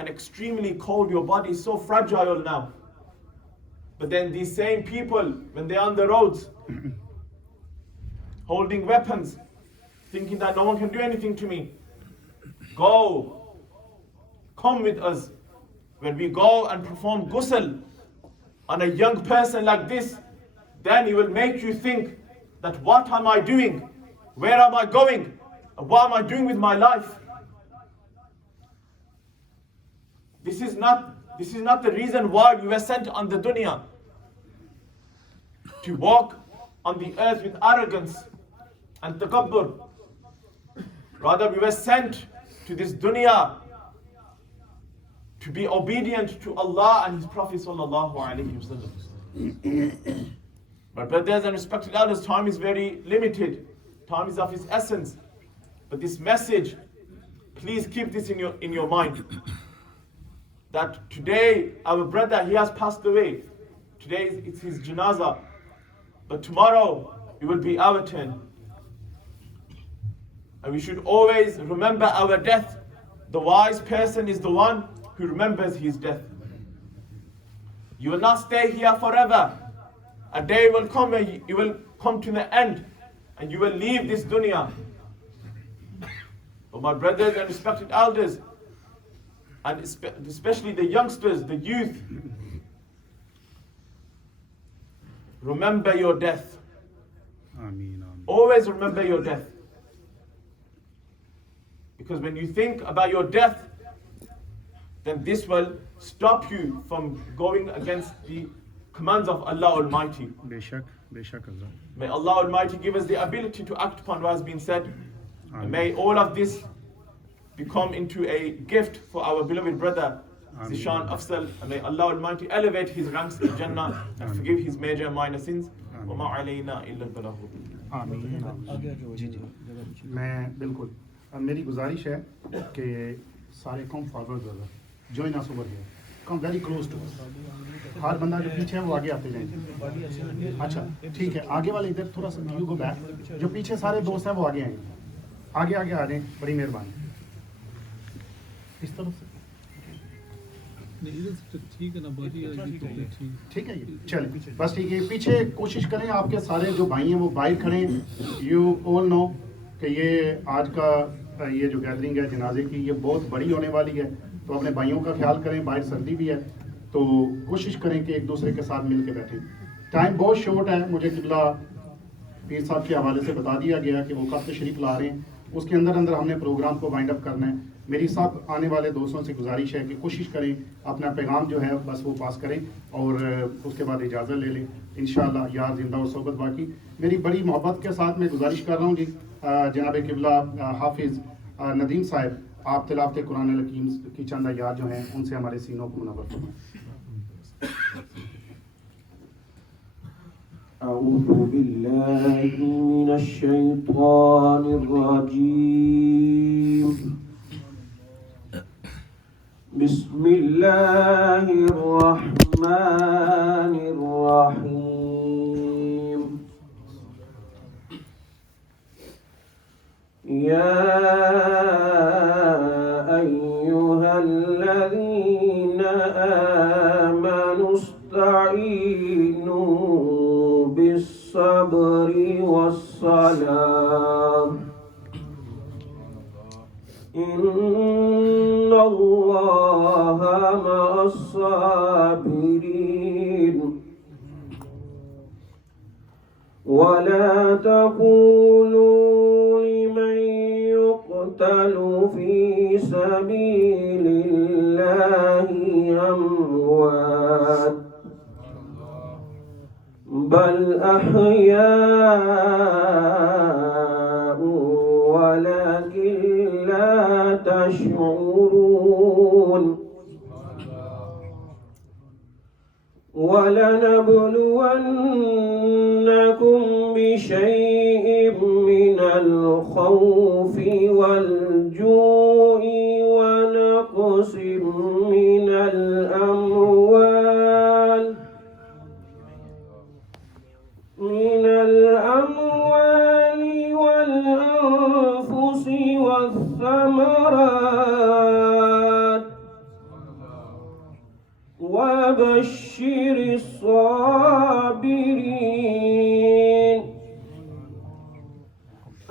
and extremely cold. Your body is so fragile now. But then these same people, when they're on the roads, holding weapons, thinking that no one can do anything to me, come with us. When we go and perform ghusl on a young person like this, then he will make you think that what am I doing? Where am I going? What am I doing with my life? This is not the reason why we were sent on the dunya, to walk on the earth with arrogance and takabbur. Rather, we were sent to this dunya to be obedient to Allah and His Prophet sallallahu alaihi wasallam. But brothers and respected elders, time is very limited. Time is of its essence. But this message, please keep this in your mind. That today, our brother, he has passed away. Today it's his Janaza. But tomorrow, it will be our turn. And we should always remember our death. The wise person is the one who remembers his death. You will not stay here forever. A day will come when you will come to the end and you will leave this dunya. But my brothers and respected elders, and especially the youngsters, the youth, remember your death. Ameen. Always remember your death. Because when you think about your death, then this will stop you from going against the commands of Allah Almighty. Beshak Allah. May Allah Almighty give us the ability to act upon what has been said. And may all of this become into a gift for our beloved brother, Zeeshan Afzal. And may Allah Almighty elevate his ranks in Jannah and forgive his major and minor sins. وَمَا عَلَيْنَا إِلَّا الْبَلَاغُ. آمین. میں بالکل میری گزارش ہے کہ سارے come forward join us over here come very close to us. ہر بندہ جو پیچھے ہے وہ آگے آتے جائیں. اچھا ٹھیک ہے, آگے والے ادھر تھوڑا سا یو گو بیک. جو پیچھے سارے دوست ہیں وہ آگے آئیں, آگے آ جائیں. بڑی مہربانی. اس طرف سے ٹھیک ہے جی, چلیں بس ٹھیک ہے. پیچھے کوشش کریں آپ کے سارے جو بھائی ہیں وہ باہر کھڑے ہیں. یو آل نو کہ یہ آج کا یہ جو گیدرنگ ہے جنازے کی, یہ بہت بڑی ہونے والی ہے. تو اپنے بھائیوں کا خیال کریں, باہر سردی بھی ہے, تو کوشش کریں کہ ایک دوسرے کے ساتھ مل کے بیٹھیں. ٹائم بہت شارٹ ہے. مجھے قبلہ پیر صاحب کے حوالے سے بتا دیا گیا کہ وہ کب تشریف لا رہے ہیں. اس کے اندر ہم نے پروگرام کو وائنڈ اپ کرنا ہے. میری سب آنے والے دوستوں سے گزارش ہے کہ کوشش کریں اپنا پیغام جو ہے بس وہ پاس کریں اور اس کے بعد اجازت لے لیں. انشاءاللہ یار زندہ اور صحبت باقی. میری بڑی محبت کے ساتھ میں گزارش کر رہا ہوں جی, جناب قبلہ حافظ ندیم صاحب, آپ تلاوت قرآن الحکیم کی چند آیات جو ہیں ان سے ہمارے سینوں کو منور فرمائیں. اعوذ باللہ من الشیطان الرجیم. بسم اللہ الرحمن الرحیم. یا ایہا الذین آمنوا استعینوا بالصبر والصلاة ان اللہ مع الصابرین. ولا تقولوا لمن يقتل في سبيل الله أموات بل أحياء ولكن لا تشعرون. ولنبلونكم بشيء من الخوف والجوع ونقص من الأموال والأنفس والثمرات فبشر الصابرين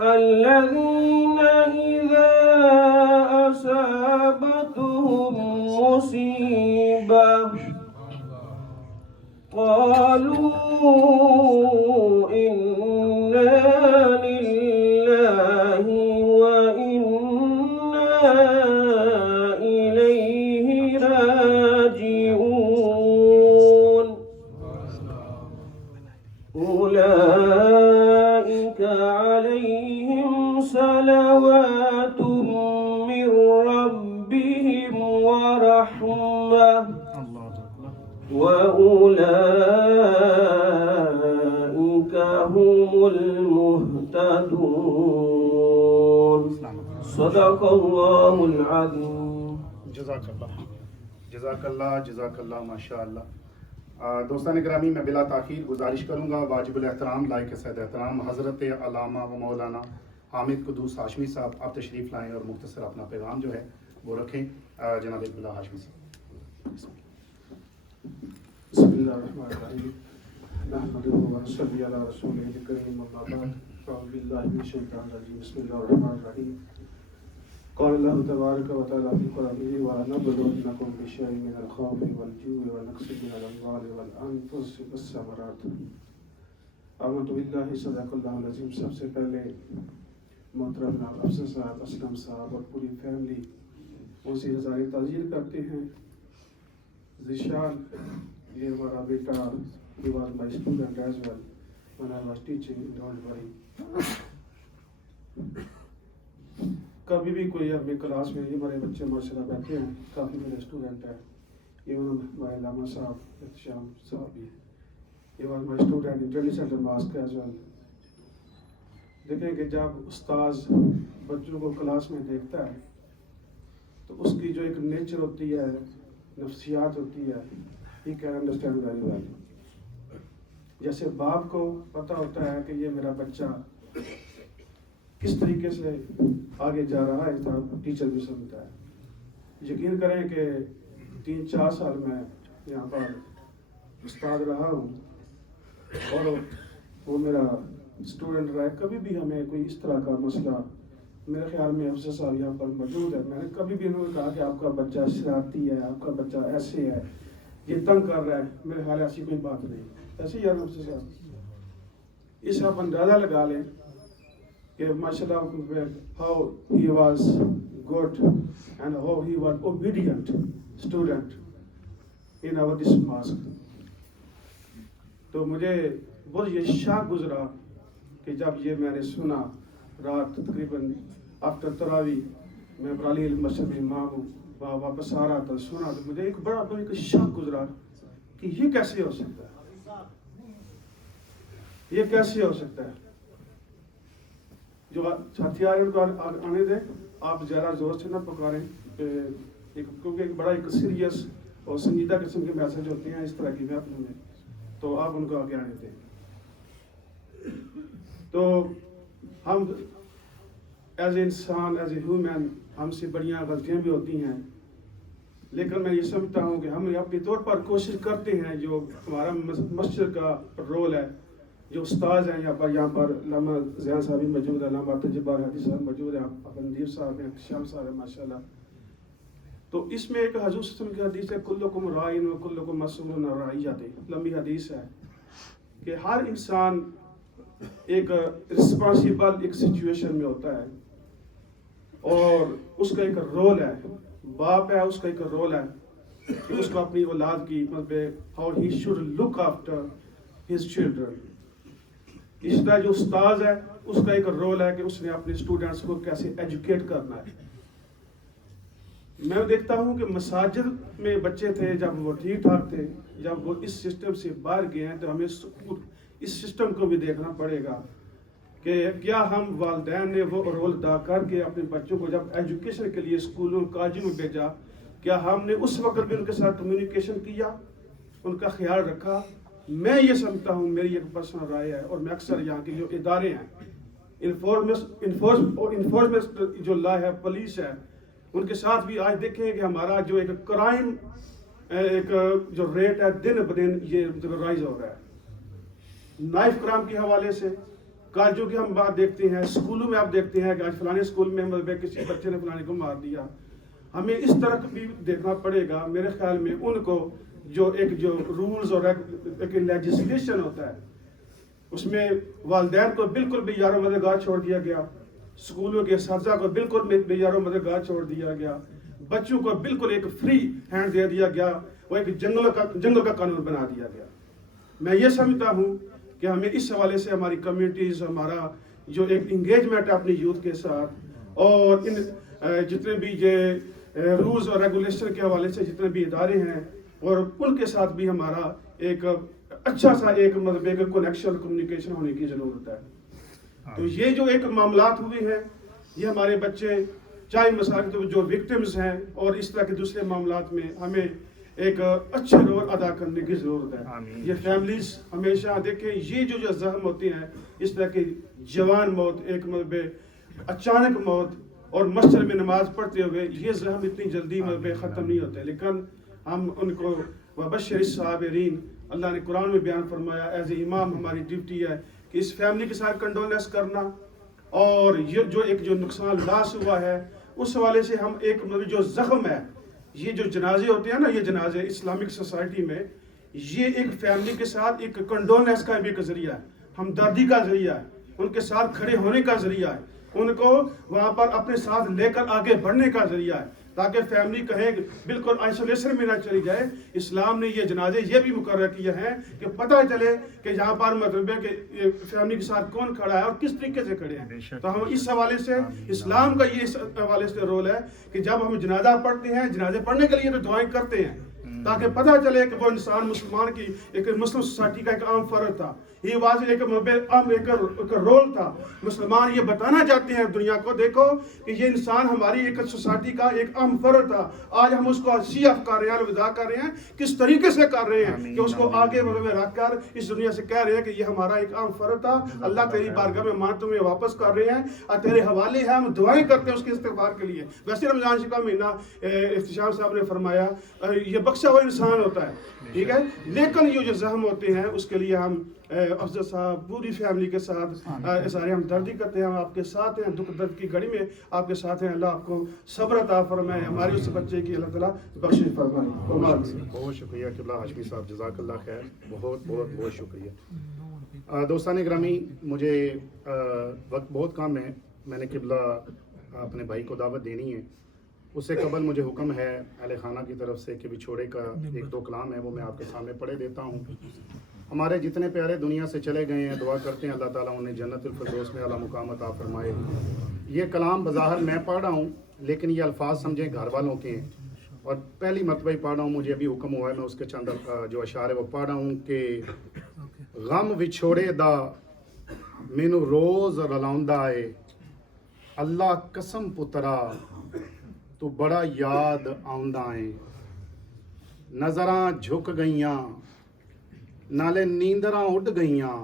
الذين إذا أصابتهم مصيبة قالوا إنا لله وإنا إليه راجعون أولئك عليهم صلوات من ربهم ورحمة وأولئك هم المهتدون صدق الله العظيم. جزاک اللہ ماشاء اللہ. دوستان گرامی، میں بلا تاخیر گزارش کروں گا واجب الاحترام لائیک صد احترام حضرت علامہ و مولانا حامد قدوس ہاشمی صاحب، آپ تشریف لائیں اور مختصر اپنا پیغام جو ہے وہ رکھیں. جناب بلا ہاشمی صاحب. بسم اللہ الرحمن الرحیم نحمده ونصلی علی رسوله الکریم اما بعد اعوذ باللہ من الشیطان الرجیم بسم اللہ الرحمن الرحیم قال اللہ تبارک و تعالی فی قرآنہ وَلَنَبْلُوَنَّكُمْ بِشَيْءٍ مِّنَ الْخَوْفِ وَالْجُوعِ وَنَقْصٍ مِّنَ الْأَمْوَالِ وَالْأَنفُسِ وَالثَّمَرَاتِ. آمنت باللہ صدق اللہ العظیم. سب سے پہلے محترم جناب افضل صاحب، اسلم صاحب اور پوری فیملی ان سے ہزار تعزیت کرتے ہیں. زیشان، یہ ہمارا بیٹا، he was my student as well when I was teaching in Oldbury. کبھی بھی کوئی اپنی کلاس میں یہ ہمارے بچے ماشاء اللہ بیٹھے ہیں، کافی میرے اسٹوڈنٹ ہیں. ایون ہمارے علامہ صاحب شام صاحب بھی he was my student in Training Center Mosque as well. دیکھیں کہ جب استاذ بچوں کو کلاس میں دیکھتا ہے تو اس کی جو ایک نیچر ہوتی ہے، نفسیات ہوتی ہے، he can understand very well. جیسے باپ کو پتہ ہوتا ہے کہ یہ میرا بچہ کس طریقے سے آگے جا رہا ہے، اس طرح ٹیچر بھی سمجھتا ہے. یقین کریں کہ 3-4 سال میں یہاں پر استاد رہا ہوں اور وہ میرا اسٹوڈنٹ رہا ہے. کبھی بھی ہمیں کوئی اس طرح کا مسئلہ، میرے خیال میں افضل صاحب یہاں پر موجود ہے، میں نے کبھی بھی انہوں نے کہا کہ آپ کا بچہ شرارتی ہے، آپ کا بچہ ایسے ہے، یہ تنگ کر رہا ہے، میرے خیال ایسی کوئی بات نہیں. ایسے ہی یار افضل صاحب اس آپ اندازہ لگا لیں کہ ماشاء اللہ how he was good and how he was obedient student in our this mosque. تو مجھے بہت یہ شاک گزرا کہ جب یہ میں نے سنا رات تقریباً آفٹر تراوی میں برالی مسجد میں امام ہوں، واپس آ رہا تھا، سنا تو مجھے ایک بڑا ایک شاک گزرا کہ یہ کیسے ہو سکتا ہے، یہ کیسے ہو سکتا ہے. جو ہتھیار ان کو آنے دیں، آپ زیادہ زور سے نہ پکاریں کیونکہ ایک بڑا ایک سیریس اور سنجیدہ قسم کے میسج ہوتے ہیں اس طرح کی محفلوں میں، تو آپ ان کو آگے آنے دیں. تو ہم ایز اے انسان، ایز اے ہیومن، ہم سے بڑیاں غلطیاں بھی ہوتی ہیں، لیکن میں یہ سمجھتا ہوں کہ ہم اپنے طور پر کوشش کرتے ہیں. جو ہمارا مسجد کا رول ہے، جو استاذ ہیں یہاں پر علامہ زیان صاحب بھی موجود ہے، علامہ تجربہ حدیث صاحب موجود ہیں، اپنی صاحب ہیں، شام صاحب ہیں ماشاء اللہ. تو اس میں ایک حضور صلی اللہ علیہ وسلم کی حدیث ہے کلکم رائن و کلکم مسئول عن رعیتہ، لمبی حدیث ہے کہ ہر انسان ایک رسپانسیبل ایک سچویشن میں ہوتا ہے اور اس کا ایک رول ہے. باپ ہے، اس کا ایک رول ہے کہ اس کو اپنی اولاد کی مطلب how he should look after his children. اس طرح جو استاذ ہے اس کا ایک رول ہے کہ اس نے اپنے اسٹوڈنٹس کو کیسے ایجوکیٹ کرنا ہے. میں دیکھتا ہوں کہ مساجد میں بچے تھے جب وہ ٹھیک ٹھاک تھے، جب وہ اس سسٹم سے باہر گئے ہیں تو ہمیں اس سسٹم کو بھی دیکھنا پڑے گا کہ کیا ہم والدین نے وہ رول ادا کر کے اپنے بچوں کو جب ایجوکیشن کے لیے اسکولوں کالجوں میں بھیجا، کیا ہم نے اس وقت بھی ان کے ساتھ کمیونیکیشن کیا، ان کا خیال رکھا. میں یہ سمجھتا ہوں، میری ایک پرسنل رائے ہے، اور میں اکثر یہاں کے جو ادارے ہیں انفورسمنٹ جو لا ہے، پولیس ہے، ان کے ساتھ بھی آج دیکھیں کہ ہمارا جو ایک کرائم ایک جو ریٹ ہے دن بدن یہ رائز ہو رہا ہے. نائف کرائم کے حوالے سے کالجوں کی ہم بات دیکھتے ہیں, اسکولوں میں آپ دیکھتے ہیں کہ آج فلانے اسکول میں کسی بچے نے فلانے کو مار دیا. ہمیں اس طرح بھی دیکھنا پڑے گا میرے خیال میں ان کو جو رولز اور ایک لیجسلیشن ہوتا ہے اس میں والدین کو بالکل بھی یار و مددگار چھوڑ دیا گیا, اسکولوں کے اساتذہ کو بالکل بھی یار و مددگار چھوڑ دیا گیا, بچوں کو بالکل ایک فری ہینڈ دے دیا گیا, وہ ایک جنگل کا قانون بنا دیا گیا. میں یہ سمجھتا ہوں کہ ہمیں اس حوالے سے ہماری کمیونٹیز, ہمارا جو ایک انگیجمنٹ ہے اپنی یوتھ کے ساتھ, اور ان جتنے بھی یہ رولز اور ریگولیشن کے حوالے سے جتنے بھی ادارے ہیں اور ان کے ساتھ بھی ہمارا ایک اچھا سا ایک مطلب ایک کنیکشن کمیونیکیشن ہونے کی ضرورت ہے. تو یہ جو ایک معاملات ہوئے ہیں یہ ہمارے بچے چاہے مسائل جو وکٹمز ہیں اور اس طرح کے دوسرے معاملات میں ہمیں ایک اچھا رول ادا کرنے کی ضرورت ہے. یہ فیملیز ہمیشہ دیکھیں یہ جو زخم ہوتے ہیں اس طرح کی جوان موت, ایک مطلب اچانک موت اور مسجد میں نماز پڑھتے ہوئے, یہ زخم اتنی جلدی مطلب ختم نہیں ہوتے, لیکن ہم ان کو وبشر الصابرین, اللہ نے قرآن میں بیان فرمایا ایز اے امام ہماری ڈیوٹی ہے کہ اس فیملی کے ساتھ کنڈولنس کرنا, اور یہ جو نقصان لاس ہوا ہے اس حوالے سے ہم ایک مطلب جو زخم ہے, یہ جو جنازے ہوتے ہیں نا, یہ جنازے اسلامک سوسائٹی میں یہ ایک فیملی کے ساتھ ایک کنڈولنس کا بھی ایک ذریعہ ہے, ہمدردی کا ذریعہ ہے, ان کے ساتھ کھڑے ہونے کا ذریعہ ہے, ان کو وہاں پر اپنے ساتھ لے کر آگے بڑھنے کا ذریعہ ہے, تاکہ فیملی کہے بالکل آئسولیشن میں نہ چلی جائے. اسلام نے یہ جنازے یہ بھی مقرر کیے ہیں کہ پتہ چلے کہ یہاں پر مطلب ہے کہ فیملی کے ساتھ کون کھڑا ہے اور کس طریقے سے کھڑے ہیں. تو ہم اس حوالے سے اسلام کا یہ اس حوالے سے رول ہے کہ جب ہم جنازہ پڑھتے ہیں, جنازے پڑھنے کے لیے تو دعائیں کرتے ہیں تاکہ پتہ چلے کہ وہ انسان مسلمان کی ایک مسلم سوسائٹی کا ایک عام فرد تھا, یہ واضح ایک رول تھا. مسلمان یہ بتانا چاہتے ہیں دنیا کو, دیکھو کہ یہ انسان ہماری ایک سوسائٹی کا ایک اہم فرد تھا. آج ہم اس کو CF کر رہے ہیں, الوداع کر رہے ہیں, کس طریقے سے کر رہے ہیں کہ اس کو آگے رکھ کر اس دنیا سے کہہ رہے ہیں کہ یہ ہمارا ایک اہم فرد تھا, اللہ تیری بارگاہ میں مان تمہیں واپس کر رہے ہیں اور تیرے حوالے ہیں, ہم دعائیں کرتے ہیں اس کے استغفار کے لیے. ویسے رمضان شریف کا مہینہ احتشام صاحب نے فرمایا یہ بخشا ہوا انسان ہوتا ہے, ٹھیک ہے, لیکن یہ جو زخم ہوتے ہیں اس کے لیے ہم افضل صاحب پوری فیملی کے ساتھ سارے ہمدردی کرتے ہیں, ہم آپ کے ساتھ ہیں, دکھ درد کی گھڑی میں آپ کے ساتھ ہیں. اللہ آپ کو صبر عطا فرمائے, ہمارے اس بچے کی اللہ تعالیٰ بخشش فرمائے. بہت شکریہ قبلہ ہاشمی صاحب, جزاک اللہ خیر, بہت بہت بہت شکریہ. دوستان گرامی, مجھے وقت بہت کم ہے, میں نے قبلہ اپنے بھائی کو دعوت دینی ہے, اس سے قبل مجھے حکم ہے اہل خانہ کی طرف سے کہ بچھوڑے کا 1-2 کلام ہے وہ میں آپ کے سامنے پڑھے دیتا ہوں. ہمارے جتنے پیارے دنیا سے چلے گئے ہیں, دعا کرتے ہیں اللہ تعالیٰ انہیں جنت الفردوس میں اعلیٰ مقام عطا فرمائے. یہ کلام بظاہر میں پڑھ رہا ہوں لیکن یہ الفاظ سمجھیں گھر والوں کے ہیں, اور پہلی مرتبہ ہی پڑھ رہا ہوں, مجھے ابھی حکم ہوا ہے, میں اس کے چند جو اشعار ہے وہ پڑھ رہا ہوں کہ غم وچھوڑے دا مینو روز رلاؤندا ہے, اللہ قسم پترا تو بڑا یاد آؤندا ہے, نظراں جھک گئیاں نالے نیندراں اڈ گئیاں,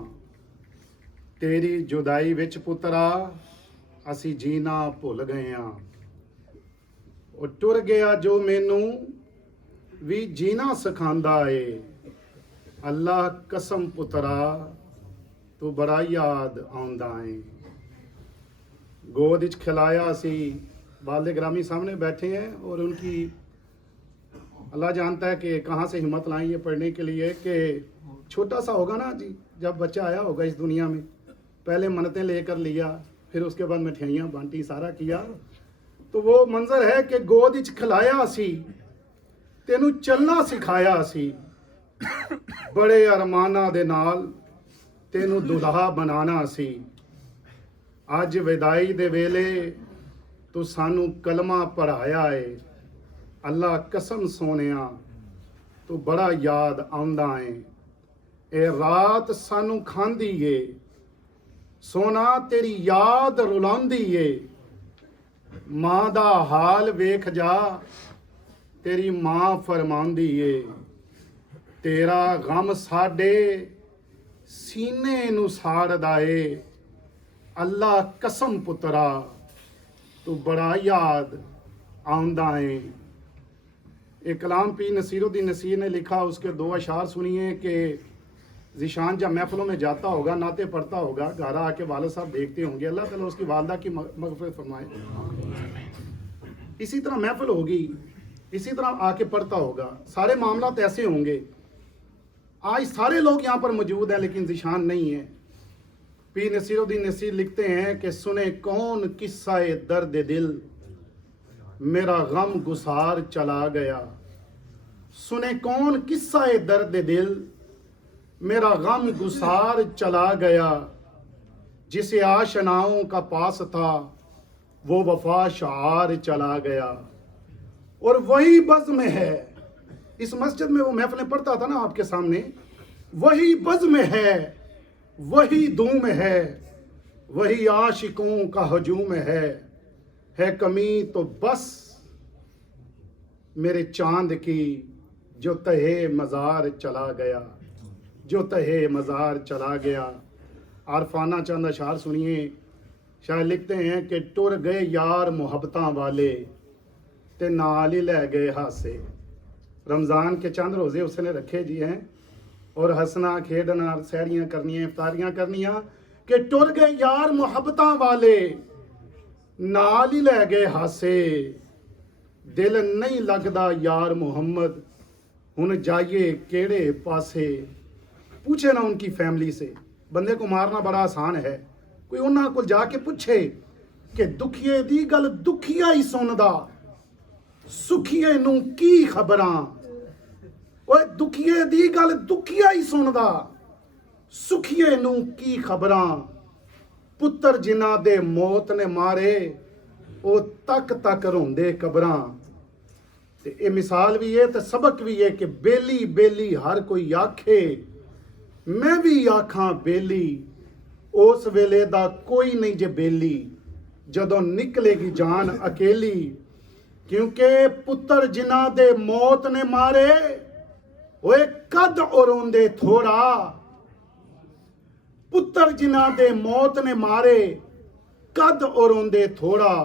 تیری جدائی وچ پترا اسی جینا بھل گئے ہاں, اور ٹر گیا جو مینوں وی جینا سکھاندا ہے, اللہ قسم پترا تو بڑا یاد آؤندا ہے. گود وچ کھلایا اسی, والد گرامی سامنے بیٹھے ہیں اور ان کی اللہ جانتا ہے کہ کہاں سے ہمت لائیں یہ پڑھنے کے لیے کہ چھوٹا سا ہوگا نا جی, جب بچہ آیا ہوگا اس دنیا میں, پہلے منتیں لے کر لیا, پھر اس کے بعد مٹھائیاں بانٹی, سارا کیا, تو وہ منظر ہے کہ گود وچ کھلایا سی, تینوں چلنا سکھایا سی, بڑے ارماناں دے نال تینوں دلہا بنانا سی, اج ودائی دے ویلے تو سانو کلمہ پڑھایا ہے, اللہ قسم سونیا تو بڑا یاد آؤندا ہے, اے رات سانو کھاندی ہے, سونا تیری یاد رلاندی ہے, ماں دا حال ویکھ جا تیری ماں فرماندی ہے, تیرا غم ساڈے سینے نو ساڑدا ہے, اللہ قسم پترا تو بڑا یاد آؤندا ہے. ایک کلام پی نصیر الدین نصیر نے لکھا, اس کے 2 اشعار سنیے کہ ذیشان جب محفلوں میں جاتا ہوگا, نعتیں پڑھتا ہوگا, گھر آ کے والد صاحب دیکھتے ہوں گے, اللہ تعالیٰ اس کی والدہ کی مغفرت فرمائے. اسی طرح محفل ہوگی, اسی طرح آ کے پڑھتا ہوگا, سارے معاملات ایسے ہوں گے. آج سارے لوگ یہاں پر موجود ہیں لیکن ذیشان نہیں ہے. پی نصیر الدین نصیر لکھتے ہیں کہ سنے کون قصہ درد دل, میرا غم گسار چلا گیا. سنے کون قصہ درد دل, میرا غم گسار چلا گیا. جسے آشناؤں کا پاس تھا وہ وفا شعار چلا گیا. اور وہی بزم ہے, اس مسجد میں وہ محفلیں پڑھتا تھا نا آپ کے سامنے, وہی بزم ہے, وہی دوم ہے, وہی عاشقوں کا ہجوم ہے کمی تو بس میرے چاند کی جو تہے مزار چلا گیا, جو تہے مزار چلا گیا. عارفانہ چند اشعار سنیے. شاید لکھتے ہیں کہ ٹر گئے یار محبتاں والے تے نال ہی لے گئے ہاسے. رمضان کے چند روزے اس نے رکھے جی ہیں, اور ہنسنا کھیڈنا, سیریاں کرنیاں, افطاریاں کرنیاں, کہ ٹر گئے یار محبتاں والے نال ہی لے گئے ہاسے. دل نہیں لگدا یار محمد ہن جائیے کیڑے پاسے. پوچھے نا ان کی فیملی سے, بندے کو مارنا بڑا آسان ہے, کوئی انہاں کو جا کے پوچھے کہ دکھیے دی گل دکھیا ہی سندا, سکھیے نو کی خبراں. اوے دکھیے دی گل دکھیا ہی سندا, سکھیے نو کی خبراں. پتر جنہ دے موت نے مارے او تک تک روندے قبراں. تے اے مثال بھی ہے تے سبق بھی ہے کہ بیلی بیلی ہر کوئی آکھے, میں بھی آکھاں بیلی, اس ویلے دا کوئی نہیں جے بیلی, جدوں نکلے گی جان اکیلی. کیونکہ پتر جنہ دے موت نے مارے اوے کد اوروندے تھوڑا. پتر جنہ دے موت نے مارے کد اوروندے تھوڑا.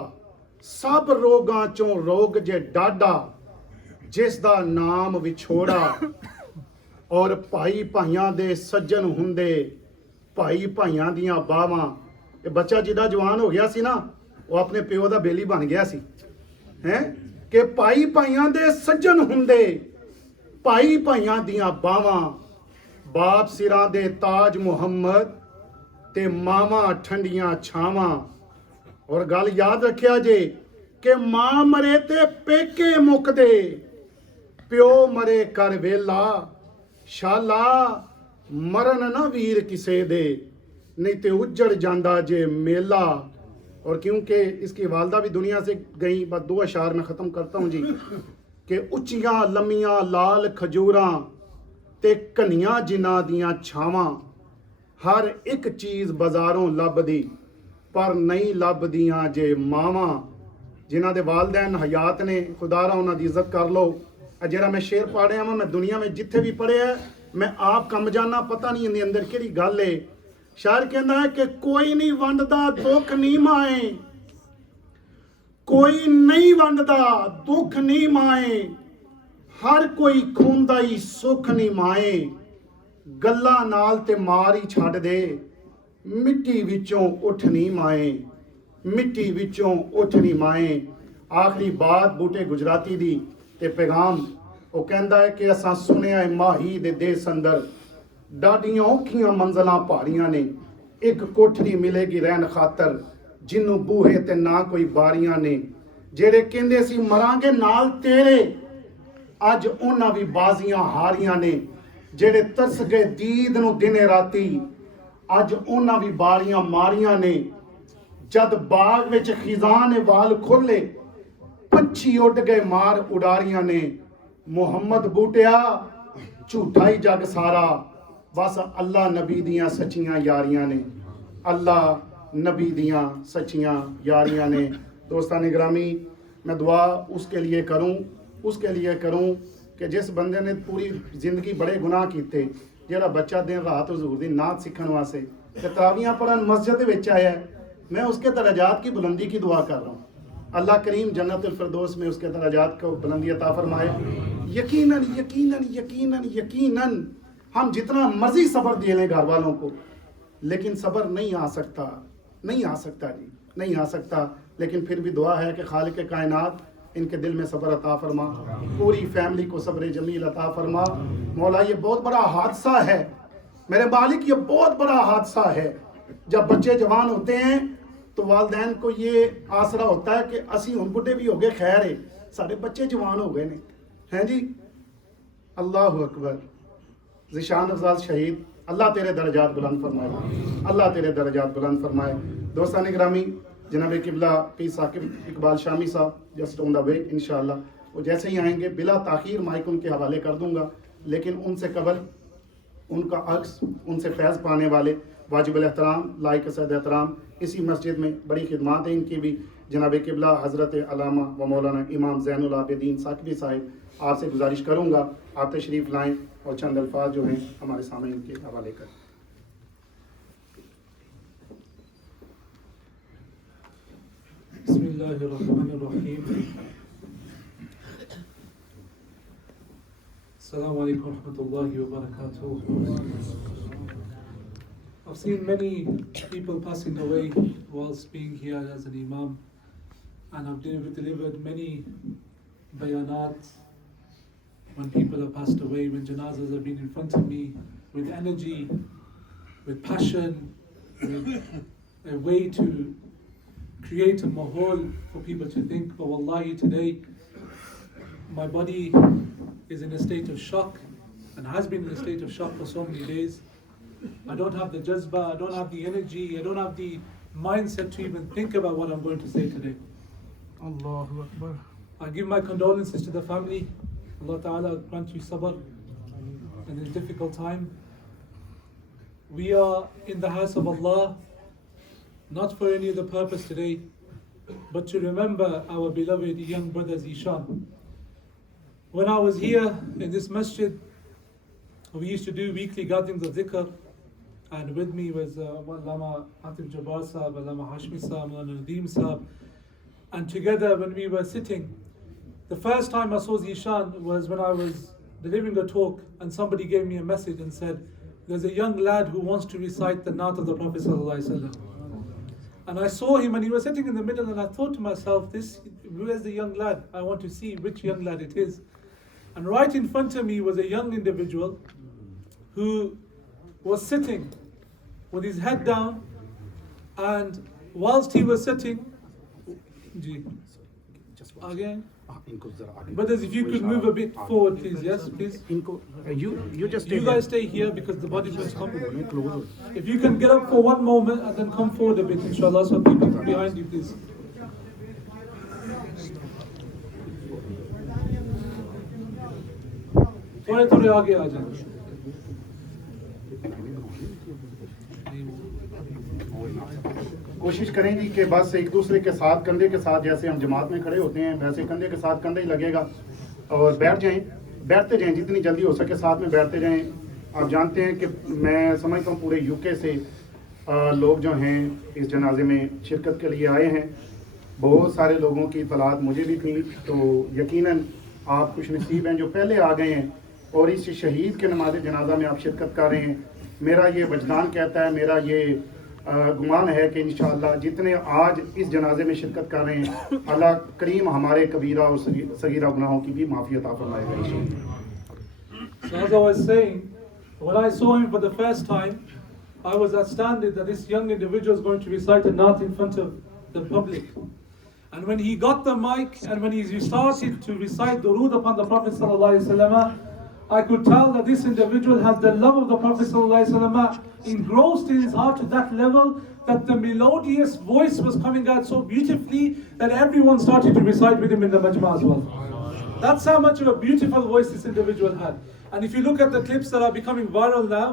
سب روگاں چوں روگ جے ڈاڈا جس دا نام وچھوڑا. اور بھائی بھائیاں دے سجن ہوندے بھائی بھائیاں دیاں باواں. یہ بچہ جدہ جوان ہو گیا سی نا, وہ اپنے پیو دا بیلی بن گیا سی ہیں, کہ بھائی بھائیاں دے سجن ہوندے بھائی بھائیاں دیاں باواں. باپ سراں دے تاج محمد تے ماواں ٹھنڈیاں چھاواں. اور گل یاد رکھیا جے کہ ماں مرے تے پیکے مک دے, پیو مرے کر ویلا. شالا مرن نہ ویر کسے دے, نہیں تے اجڑ جاندا جے میلا. اور کیونکہ اس کی والدہ بھی دنیا سے گئیں, بس 2 اشعار میں ختم کرتا ہوں جی, کہ اچیاں لمیاں لال کھجوراں تے کنیاں جنہ دیاں چھاواں. ہر ایک چیز بازاروں لب دی پر نہیں لب دیاں جے ماواں. جنہ دے والدین حیات نے, خدا را انہاں دی عزت کر لو. جہاں میں شعر پڑھیا میں دنیا میں جتھے بھی پڑھیا ہے, میں آپ کم جانا پتہ نہیں اندے اندر کیڑی گل ہے. شاعر کہندا ہے کہ کوئی نہیں ونڈدا دکھ نہیں مائیں, کوئی نہیں ونڈدا دکھ نہیں مائیں, ہر کوئی کھوندا ہی سکھ نہیں مائیں. گلاں نال تے مار ہی چھڈ دے, مٹی وچوں اٹھ نہیں مائیں, مٹی وچوں اٹھ نہیں مائیں. آخری بات بوٹے گجراتی دی تے پیغام وہ کہندا ہے کہ اساں سنیا ہے ماہی دے دیس اندر ڈاڈیاں اوکھیاں منزلاں پہاڑیاں نے, ایک کوٹھری ملے گی رہن خاطر جنوں بوہے تے نہ کوئی باریاں نے. جڑے کہندے سی مرانگے نال تیرے اج انہاں بھی بازیاں ہاریاں نے. جڑے ترس گئے دید نو دنے راتی اج انہاں بھی باریاں ماریاں نے. جد باغ وچ خزاں نے وال کھولے پنچھی اڈ گئے مار اڈاریاں نے. محمد بوٹیا جھوٹا ہی جگ سارا, بس اللہ نبی دیاں سچیاں یاریاں نے, اللہ نبی دیاں سچیاں یاریاں نے. دوستان گرامی, میں دعا اس کے لیے کروں کہ جس بندے نے پوری زندگی بڑے گناہ کیتے, جہاں بچہ دن رات حضور دی نعت سکھن واسطے تے تراویحاں پڑھن مسجد وچ آیا ہے, میں اس کے درجات کی بلندی کی دعا کر رہا ہوں. اللہ کریم جنت الفردوس میں اس کے درجات کو بلندی عطا فرمائے. یقیناً یقیناً یقیناً یقیناً ہم جتنا مرضی صبر دے لیں گھر والوں کو، لیکن صبر نہیں آ سکتا، نہیں آ سکتا جی، نہیں آ سکتا. لیکن پھر بھی دعا ہے کہ خالق کائنات ان کے دل میں صبر عطا فرما، پوری فیملی کو صبر جمیل عطا فرما. مولا یہ بہت بڑا حادثہ ہے میرے مالک، یہ بہت بڑا حادثہ ہے. جب بچے جوان ہوتے ہیں تو والدین کو یہ آسرا ہوتا ہے کہ اسی ہم بڈھے بھی ہو گئے، خیر ہے سارے بچے جوان ہو گئے ہیں جی. اللہ اکبر. ذیشان افضال شہید، اللہ تیرے درجات بلند فرمائے، اللہ تیرے درجات بلند فرمائے. دوستان گرامی، جناب قبلہ پی ثاقب اقبال شامی صاحب جسٹ آن دا وے انشاءاللہ، وہ جیسے ہی آئیں گے بلا تاخیر مائک ان کے حوالے کر دوں گا. لیکن ان سے قبل ان کا عکس، ان سے فیض پانے والے واجب الاحترام لائیک صد احترام اسی مسجد میں بڑی خدمات ہیں ان کی بھی، جناب قبلہ حضرت علامہ و مولانا امام زین العابدین ثاقبی صاحب، آپ سے گزارش کروں گا آپ تشریف لائیں اور چند الفاظ جو ہیں ہمارے سامنے ان کے حوالے کریں. بسم الله الرحمن الرحيم. السلام عليكم ورحمة الله وبركاته. I've seen many people passing away whilst being here as an imam, and I've delivered many bayanat when people have passed away, when janazas have been in front of me with energy, with passion, with a way to create a mahol for people to think. But wallahi, today my body is in a state of shock and has been in a state of shock for so many days. I don't have the jazba, I don't have the energy, I don't have the mindset to even think about what I'm going to say today. Allahu Akbar. I give my condolences to the family. Allah Ta'ala grant you sabr in this difficult time. We are in the house of Allah, not for any other purpose today, but to remember our beloved young brother Zeeshan. When I was here in this masjid, we used to do weekly gatherings of dhikr, and with me was Allama Atif Jabbar Sahab, Allama Hashmi Sahab, Allama Nadeem Sahab, and together when we were sitting, the first time I saw Zeeshan was when I was delivering a talk and somebody gave me a message and said, there's a young lad who wants to recite the Naat of the Prophet Sallallahu Alaihi Wasallam. And I saw him and he was sitting in the middle, and I thought to myself, where's the young lad? I want to see which young lad it is. And right in front of me was a young individual who was sitting with his head down, and whilst he was sitting, again, brothers, if you could move a bit forward, please. Yes, please. You guys stay here because the body will come. If you can get up for one moment and then come forward a bit, inshallah, so people behind you, please. थोड़े आगे आ जाएं. کوشش کریں گی کہ بس ایک دوسرے کے ساتھ کندھے کے ساتھ جیسے ہم جماعت میں کھڑے ہوتے ہیں ویسے کندھے کے ساتھ کندھا ہی لگے گا اور بیٹھ جائیں، بیٹھتے جائیں جتنی جلدی ہو سکے ساتھ میں بیٹھتے جائیں. آپ جانتے ہیں کہ میں سمجھتا ہوں پورے یو کے سے لوگ جو ہیں اس جنازے میں شرکت کے لیے آئے ہیں. بہت سارے لوگوں کی اطلاعات مجھے بھی تھیں، تو یقیناً آپ خوش نصیب ہیں جو پہلے آ گئے ہیں اور اس شہید کے نماز جنازہ میں آپ شرکت کر رہے ہیں. میرا یہ وجدان کہتا ہے، میرا یہ گمان ہے کہ انشاءاللہ جتنے آج اس جنازے میں شرکت کر رہے ہیں اللہ کریم ہمارے کبیرہ اور صغیرہ گناہوں کی بھی معافی عطا فرمائے گا انشاءاللہ. So as I was saying, when I saw him for the first time, I was astounded that this young individual is going to recite a naat in front of the public. And when he got the mic and when he started to recite durood upon the Prophet sallallahu alaihi wasallam, I could tell that this individual has the love of the Prophet sallallahu alaihi wasallam engrossed in his heart to that level that the melodious voice was coming out so beautifully that everyone started to recite with him in the majma as well. That's how much of a beautiful voice this individual had. And if you look at the clips that are becoming viral now,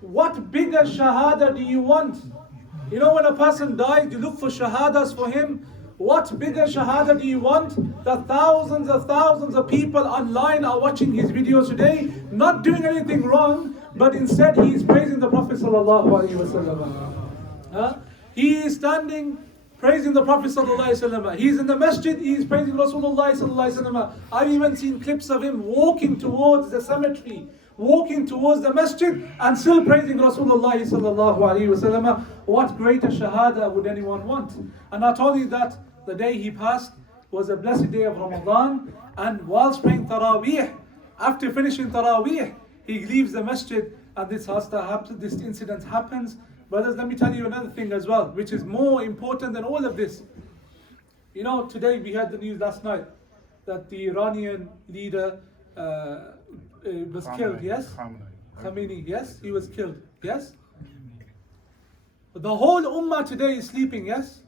what bigger shahada do you want? You know, when a person dies, you look for shahadas for him. What bigger shahada do you want? That thousands of people online are watching his videos today, not doing anything wrong, but instead he is praising the Prophet sallallahu alaihi wasallam. He is standing praising the Prophet sallallahu alaihi wasallam. He's in the Masjid, he's praising Rasulullah sallallahu alaihi wasallam. I've even seen clips of him walking towards the cemetery, walking towards the Masjid, and still praising Rasulullah sallallahu alaihi wasallam. What greater shahada would anyone want? And not only that, the day he passed was a blessed day of Ramadan, and whilst praying Taraweeh, after finishing Taraweeh, he leaves the Masjid, and this incident happens. Brothers, let me tell you another thing as well, which is more important than all of this. You know, today we had the news last night that the Iranian leader was killed, yes? Khamenei, yes? He was killed, yes? But the whole ummah today is sleeping, yes?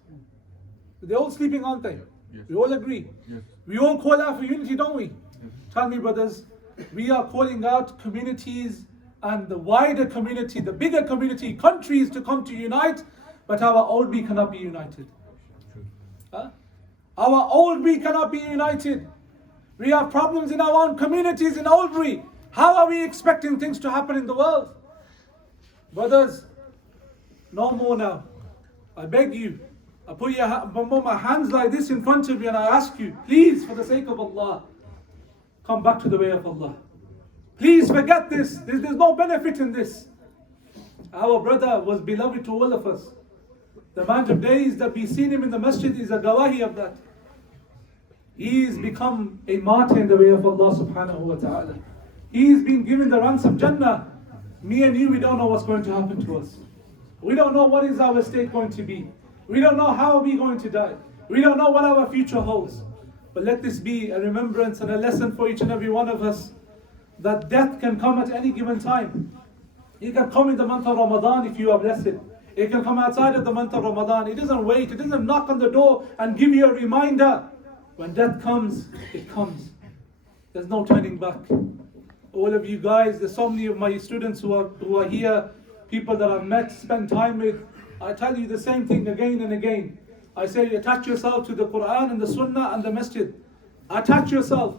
They're all sleeping, aren't they? Yes. We all agree. Yes. We all call out for unity, don't we? Yes. Tell me, brothers, we are calling out communities and the wider community, the bigger community, countries to come to unite, but our Oldbury cannot be united. Huh? Our Oldbury cannot be united. We have problems in our own communities in Oldbury. How are we expecting things to happen in the world? Brothers, no more now. I beg you, I put my hands like this in front of you and I ask you, please, for the sake of Allah, come back to the way of Allah. Please forget this. There's no benefit in this. Our brother was beloved to all of us. The amount of days that we've seen him in the Masjid is a gawahi of that. He's become a martyr in the way of Allah subhanahu wa ta'ala. He's been given the ransom Jannah. Me and you, we don't know what's going to happen to us. We don't know what is our state going to be. We don't know how are we going to die. We don't know what our future holds. But let this be a remembrance and a lesson for each and every one of us, that death can come at any given time. It can come in the month of Ramadan if you are blessed. It can come outside of the month of Ramadan. It doesn't wait. It doesn't knock on the door and give you a reminder. When death comes, it comes. There's no turning back. All of you guys, there's so many of my students who are here, people that I've met, spent time with. I tell you the same thing again and again. I say, attach yourself to the Quran and the Sunnah and the Masjid. Attach yourself.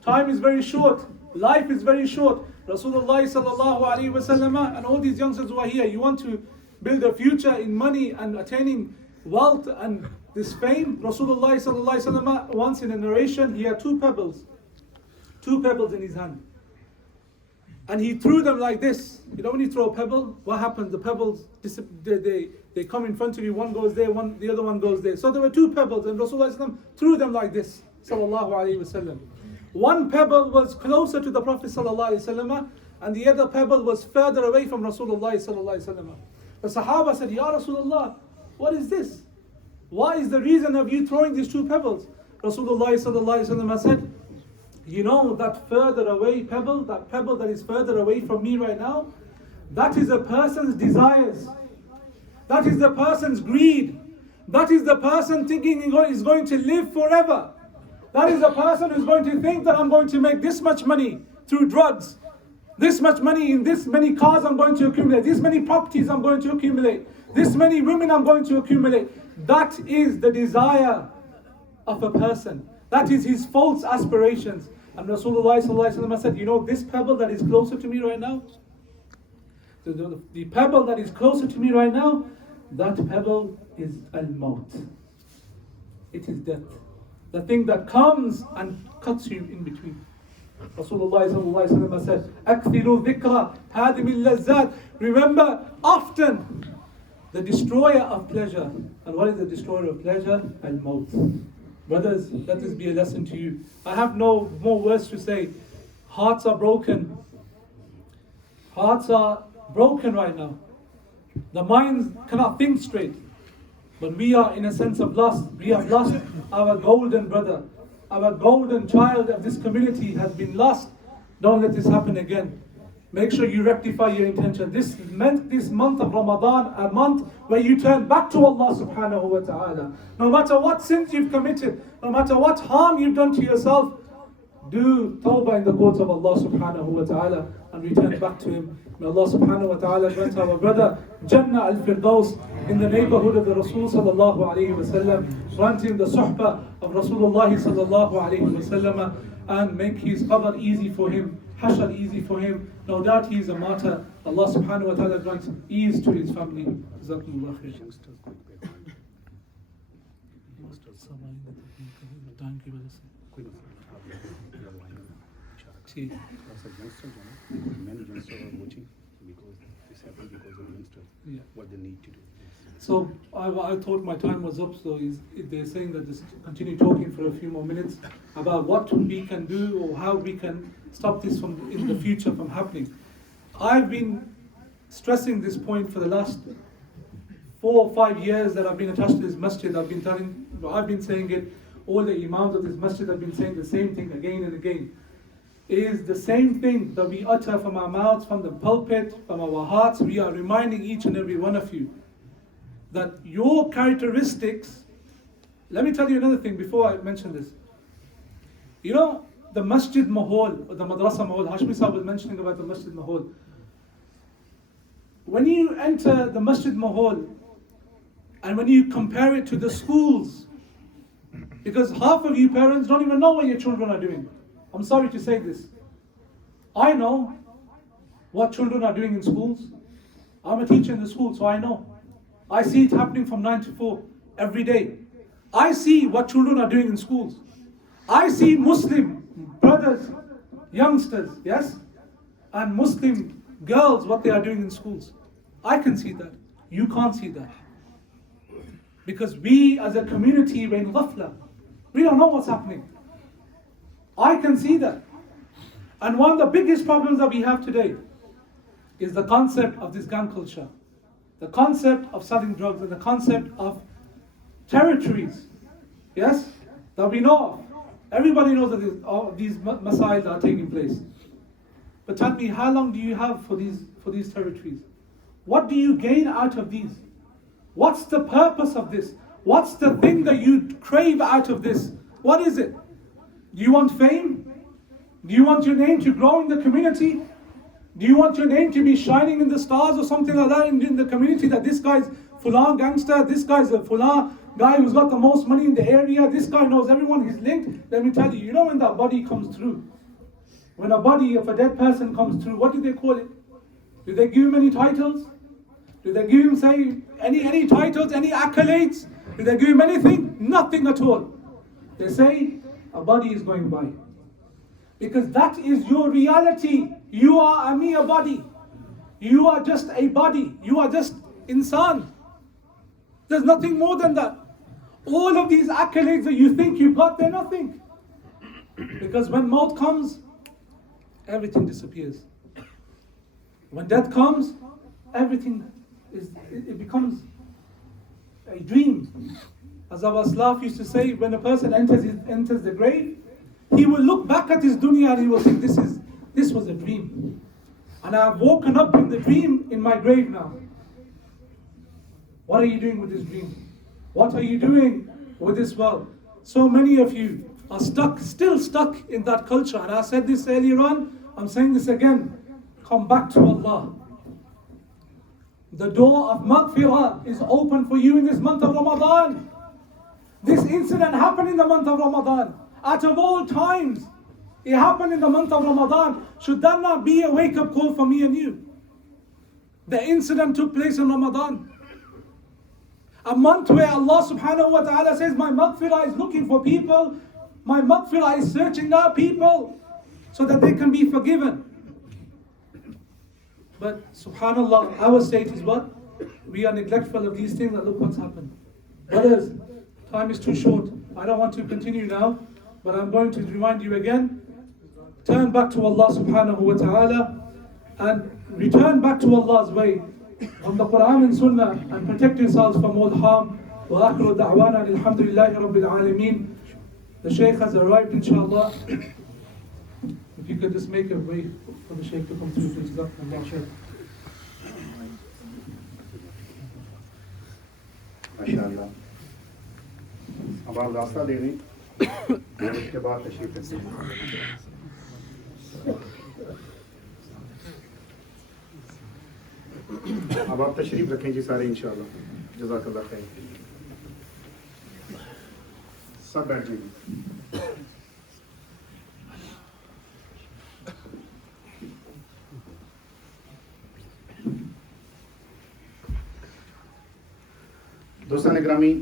Time is very short. Life is very short. Rasulullah sallallahu alaihi wasallam and all these youngsters who are here, you want to build a future in money and attaining wealth and this fame. Rasulullah sallallahu alaihi wasallam, once in a narration, he had two pebbles in his hand, and he threw them like this. You know, when you throw a pebble, what happens? The pebbles they come in front of you. One goes there, the other one goes there. So there were two pebbles, and Rasulullah sallallahu alaihi wasallam threw them like this. Sallallahu alaihi wasallam. One pebble was closer to the Prophet sallallahu alaihi wasallam, and the other pebble was further away from Rasulullah sallallahu alaihi wasallam. The Sahaba said, "Ya Rasulullah, what is this? What is the reason of you throwing these two pebbles?" Rasulullah sallallahu alaihi wasallam said, "You know that further away pebble, that pebble that is further away from me right now, that is a person's desires. That is the person's greed. That is the person thinking he is going to live forever. That is the person who's going to think that I'm going to make this much money through drugs. This much money in this many cars I'm going to accumulate. This many properties I'm going to accumulate. This many women I'm going to accumulate." That is the desire of a person. That is his false aspirations. And Rasulullah sallallahu alaihi wasallam said, "You know this pebble that is closer to me right now? The pebble that is closer to me right now, that pebble is al-maut. It is death. The thing that comes and cuts you in between." Rasulullah sallallahu alaihi wasallam said, "Akthiru dhikra hadim al-lazzat." Remember often the destroyer of pleasure. And what is the destroyer of pleasure? Al-maut. Brothers, let this be a lesson to you. I have no more words to say. Hearts are broken. Hearts are broken right now. The minds cannot think straight. But we are in a sense of loss. We have lost our golden brother. Our golden child of this community has been lost. Don't let this happen again. Make sure you rectify your intention. This month of Ramadan, a month where you turn back to Allah subhanahu wa ta'ala. No matter what sins you've committed, no matter what harm you've done to yourself, do tawbah in the courts of Allah subhanahu wa ta'ala and return back to Him. May Allah subhanahu wa ta'ala grant our brother Jannah al-Firdaus in the neighborhood of the Rasul sallallahu alayhi wa sallam, grant him the suhbah of Rasulullah sallallahu alayhi wa sallam, and make his qabr easy for him, hashar easy for him. No doubt he is a martyr. Allah subhanahu wa ta'ala grants ease to his family. Jazakumullah khair. صاحب آئیں گے time کی وجہ سے کوئی مسئلہ ٹھیک So I thought my time was up, so they're saying that just continue talking for a few more minutes about what we can do or how we can stop this from in the future from happening. I've been stressing this point for the last 4 or 5 years that I've been attached to this masjid. I've been saying it, all the imams of this masjid have been saying the same thing again and again. It is the same thing that we utter from our mouths, from the pulpit, from our hearts. We are reminding each and every one of you that your characteristics. Let me tell you another thing before I mention this. You know, the masjid mahol, or the madrasa mahol, Hashmi Sahib was mentioning about the masjid mahol. When you enter the masjid mahol, and when you compare it to the schools, because half of you parents don't even know what your children are doing. I'm sorry to say this. I know what children are doing in schools. I'm a teacher in the school, so I know. I see it happening from 9 to 4 every day. I see what children are doing in schools. I see Muslim brothers, youngsters, yes, and Muslim girls, what they are doing in schools. I can see that. You can't see that. Because we as a community are in ghafla. We don't know what's happening. I can see that. And one of the biggest problems that we have today is the concept of this gang culture. The concept of selling drugs and the concept of territories. Yes? That we know of. Everybody knows that these masail are taking place. But tell me, how long do you have for these territories? What do you gain out of these? What's the purpose of this? What's the thing that you crave out of this? What is it? Do you want fame? Do you want your name to grow in the community? Do you want your name to be shining in the stars or something like that in the community, that this guy's fulan gangster, this guy's a fulan guy who's got the most money in the area, this guy knows everyone, he's linked? Let me tell you, you know when that body comes through, when a body of a dead person comes through, what do they call it? Do they give him any titles? Do they give him, say, any titles, any accolades? Do they give him anything? Nothing at all. They say, a body is going by. Because that is your reality. You are a mere body. You are just a body. You are just insan. There's nothing more than that. All of these accolades that you think you've got, they're nothing. Because when maut comes, everything disappears. When death comes, everything it becomes a dream. As our Salaf used to say, when a person enters the grave, he will look back at his dunya and he will think, this was a dream. And I have woken up in the dream in my grave now. What are you doing with this dream? What are you doing with this world? So many of you are still stuck in that culture. And I said this earlier on, I'm saying this again. Come back to Allah. The door of maghfirah is open for you in this month of Ramadan. This incident happened in the month of Ramadan. Out of all times, it happened in the month of Ramadan. Should that not be a wake-up call for me and you? The incident took place in Ramadan. A month where Allah subhanahu wa ta'ala says, my maghfirah is looking for people. My maghfirah is searching out people so that they can be forgiven. But subhanallah, our state is what? We are neglectful of these things, and look what's happened. Brothers, time is too short. I don't want to continue now, but I'm going to remind you again. Turn back to Allah subhanahu wa ta'ala and return back to Allah's way on the Quran and Sunnah, and protect yourselves from all harm. Wa akhiru da'wana alhamdulillahi rabbil alameen. The Shaykh has arrived, inshallah. If you could just make a way for the Shaykh to come through, please. MashaAllah. अब आप रास्ता दे दें और उसके बाद तशरीफ रखते हैं. अब आप तशरीफ रखें जी सारे इंशाअल्लाह. जज़ाकल्लाह खैर. सब बैठ जाइए. दोस्तों ग्रामी,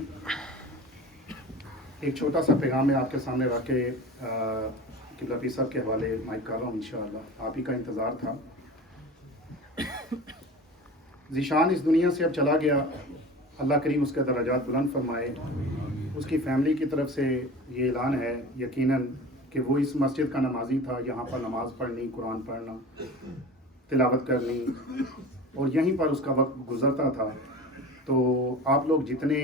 ایک چھوٹا سا پیغام میں آپ کے سامنے رکھ کے قبلہ پیر صاحب کے حوالے مائک کر رہا ہوں. انشاءاللہ آپ ہی کا انتظار تھا. ذیشان اس دنیا سے اب چلا گیا, اللہ کریم اس کے درجات بلند فرمائے. اس کی فیملی کی طرف سے یہ اعلان ہے یقیناً کہ وہ اس مسجد کا نمازی تھا, یہاں پر نماز پڑھنی, قرآن پڑھنا, تلاوت کرنی, اور یہیں پر اس کا وقت گزرتا تھا. تو آپ لوگ جتنے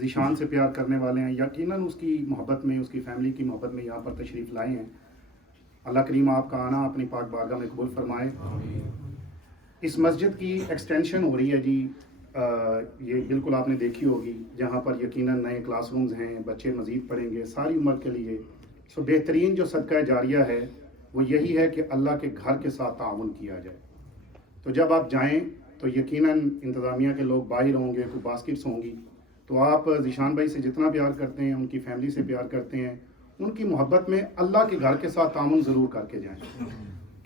ذیشان سے پیار کرنے والے ہیں یقیناً اس کی محبت میں, اس کی فیملی کی محبت میں یہاں پر تشریف لائے ہیں. اللہ کریم آپ کا آنا اپنی پاک بارگاہ میں قبول فرمائے. اس مسجد کی ایکسٹینشن ہو رہی ہے جی, یہ بالکل آپ نے دیکھی ہوگی, جہاں پر یقیناً نئے کلاس رومز ہیں, بچے مزید پڑھیں گے ساری عمر کے لیے. سو بہترین جو صدقہ جاریہ ہے وہ یہی ہے کہ اللہ کے گھر کے ساتھ تعاون کیا جائے. تو جب آپ جائیں تو یقیناً انتظامیہ کے لوگ باہر ہوں گے, کوئی باسکٹس ہوں گی, تو آپ ذیشان بھائی سے جتنا پیار کرتے ہیں, ان کی فیملی سے پیار کرتے ہیں, ان کی محبت میں اللہ کے گھر کے ساتھ تعاون ضرور کر کے جائیں.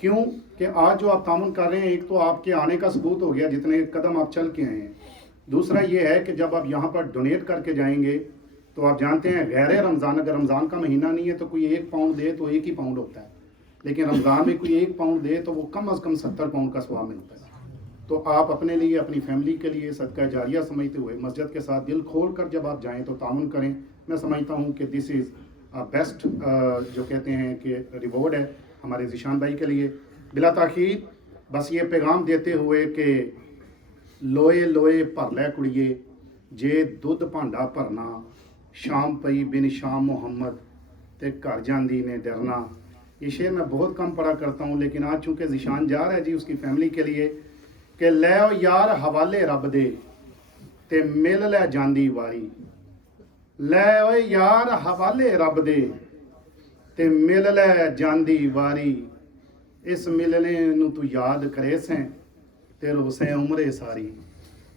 کیوں کہ آج جو آپ تعاون کر رہے ہیں, ایک تو آپ کے آنے کا ثبوت ہو گیا جتنے قدم آپ چل کے آئے ہیں. دوسرا یہ ہے کہ جب آپ یہاں پر ڈونیٹ کر کے جائیں گے تو آپ جانتے ہیں غیر رمضان, اگر رمضان کا مہینہ نہیں ہے تو کوئی 1 پاؤنڈ دے تو 1 ہی پاؤنڈ ہوتا ہے, لیکن رمضان میں کوئی 1 پاؤنڈ دے تو وہ کم از کم 70 پاؤنڈ کا ثواب ملتا ہے. تو آپ اپنے لیے, اپنی فیملی کے لیے صدقہ جاریہ سمجھتے ہوئے مسجد کے ساتھ دل کھول کر جب آپ جائیں تو تعاون کریں. میں سمجھتا ہوں کہ دس از بیسٹ جو کہتے ہیں کہ ریوارڈ ہے ہمارے ذیشان بھائی کے لیے. بلا تاخیر بس یہ پیغام دیتے ہوئے کہ لوئے لوئے بھر لے کڑیے جے دودھ بھانڈا بھرنا, شام پئی بن شام محمد تے گھر جاندی نے ڈرنا. یہ شعر میں بہت کم پڑھا کرتا ہوں, لیکن آج چونکہ ذیشان جا رہا ہے جی اس کی فیملی کے لیے, کہ لے او یار حوالے رب دے تے مل لے جاندی واری, لے او یار حوالے رب دے تے مل لے جاندی واری, اس ملنے نو تو یاد کرے سیں تے روسیں عمرے ساری.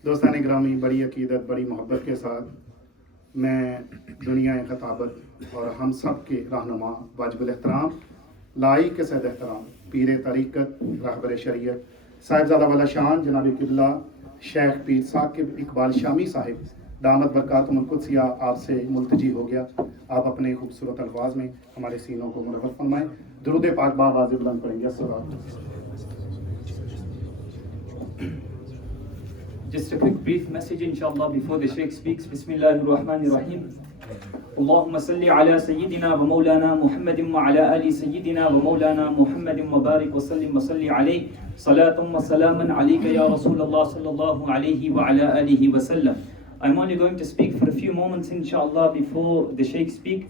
دوستان گرامی, بڑی عقیدت, بڑی محبت کے ساتھ میں دنیا خطابت اور ہم سب کے رہنما واجب الاحترام لائیک کے صد احترام پیر طریقت رہبر شریعت صاحبزادہ والا شان جناب قبلہ شیخ پیر ثاقب اقبال شامی صاحب دامت برکاتہم القدسیہ آپ سے ملتجی ہو گیا. آپ اپنے خوبصورت الفاظ میں ہمارے سینوں کو منور فرمائیں. درود پاک بآواز بلند پڑھیں گے. السلام. Just a quick brief message inshallah before the Sheikh speaks. Bismillahir Rahmanir Rahim. Allahumma salli ala sayyidina wa maulana Muhammadin wa ala ali sayyidina wa maulana Muhammadin wa barik wa sallim wa salli alayhi salatan wa salaman alayka ya Rasulullah sallallahu alayhi wa ala alihi wa sallam. I'm only going to speak for a few moments inshallah before the Sheikh speak.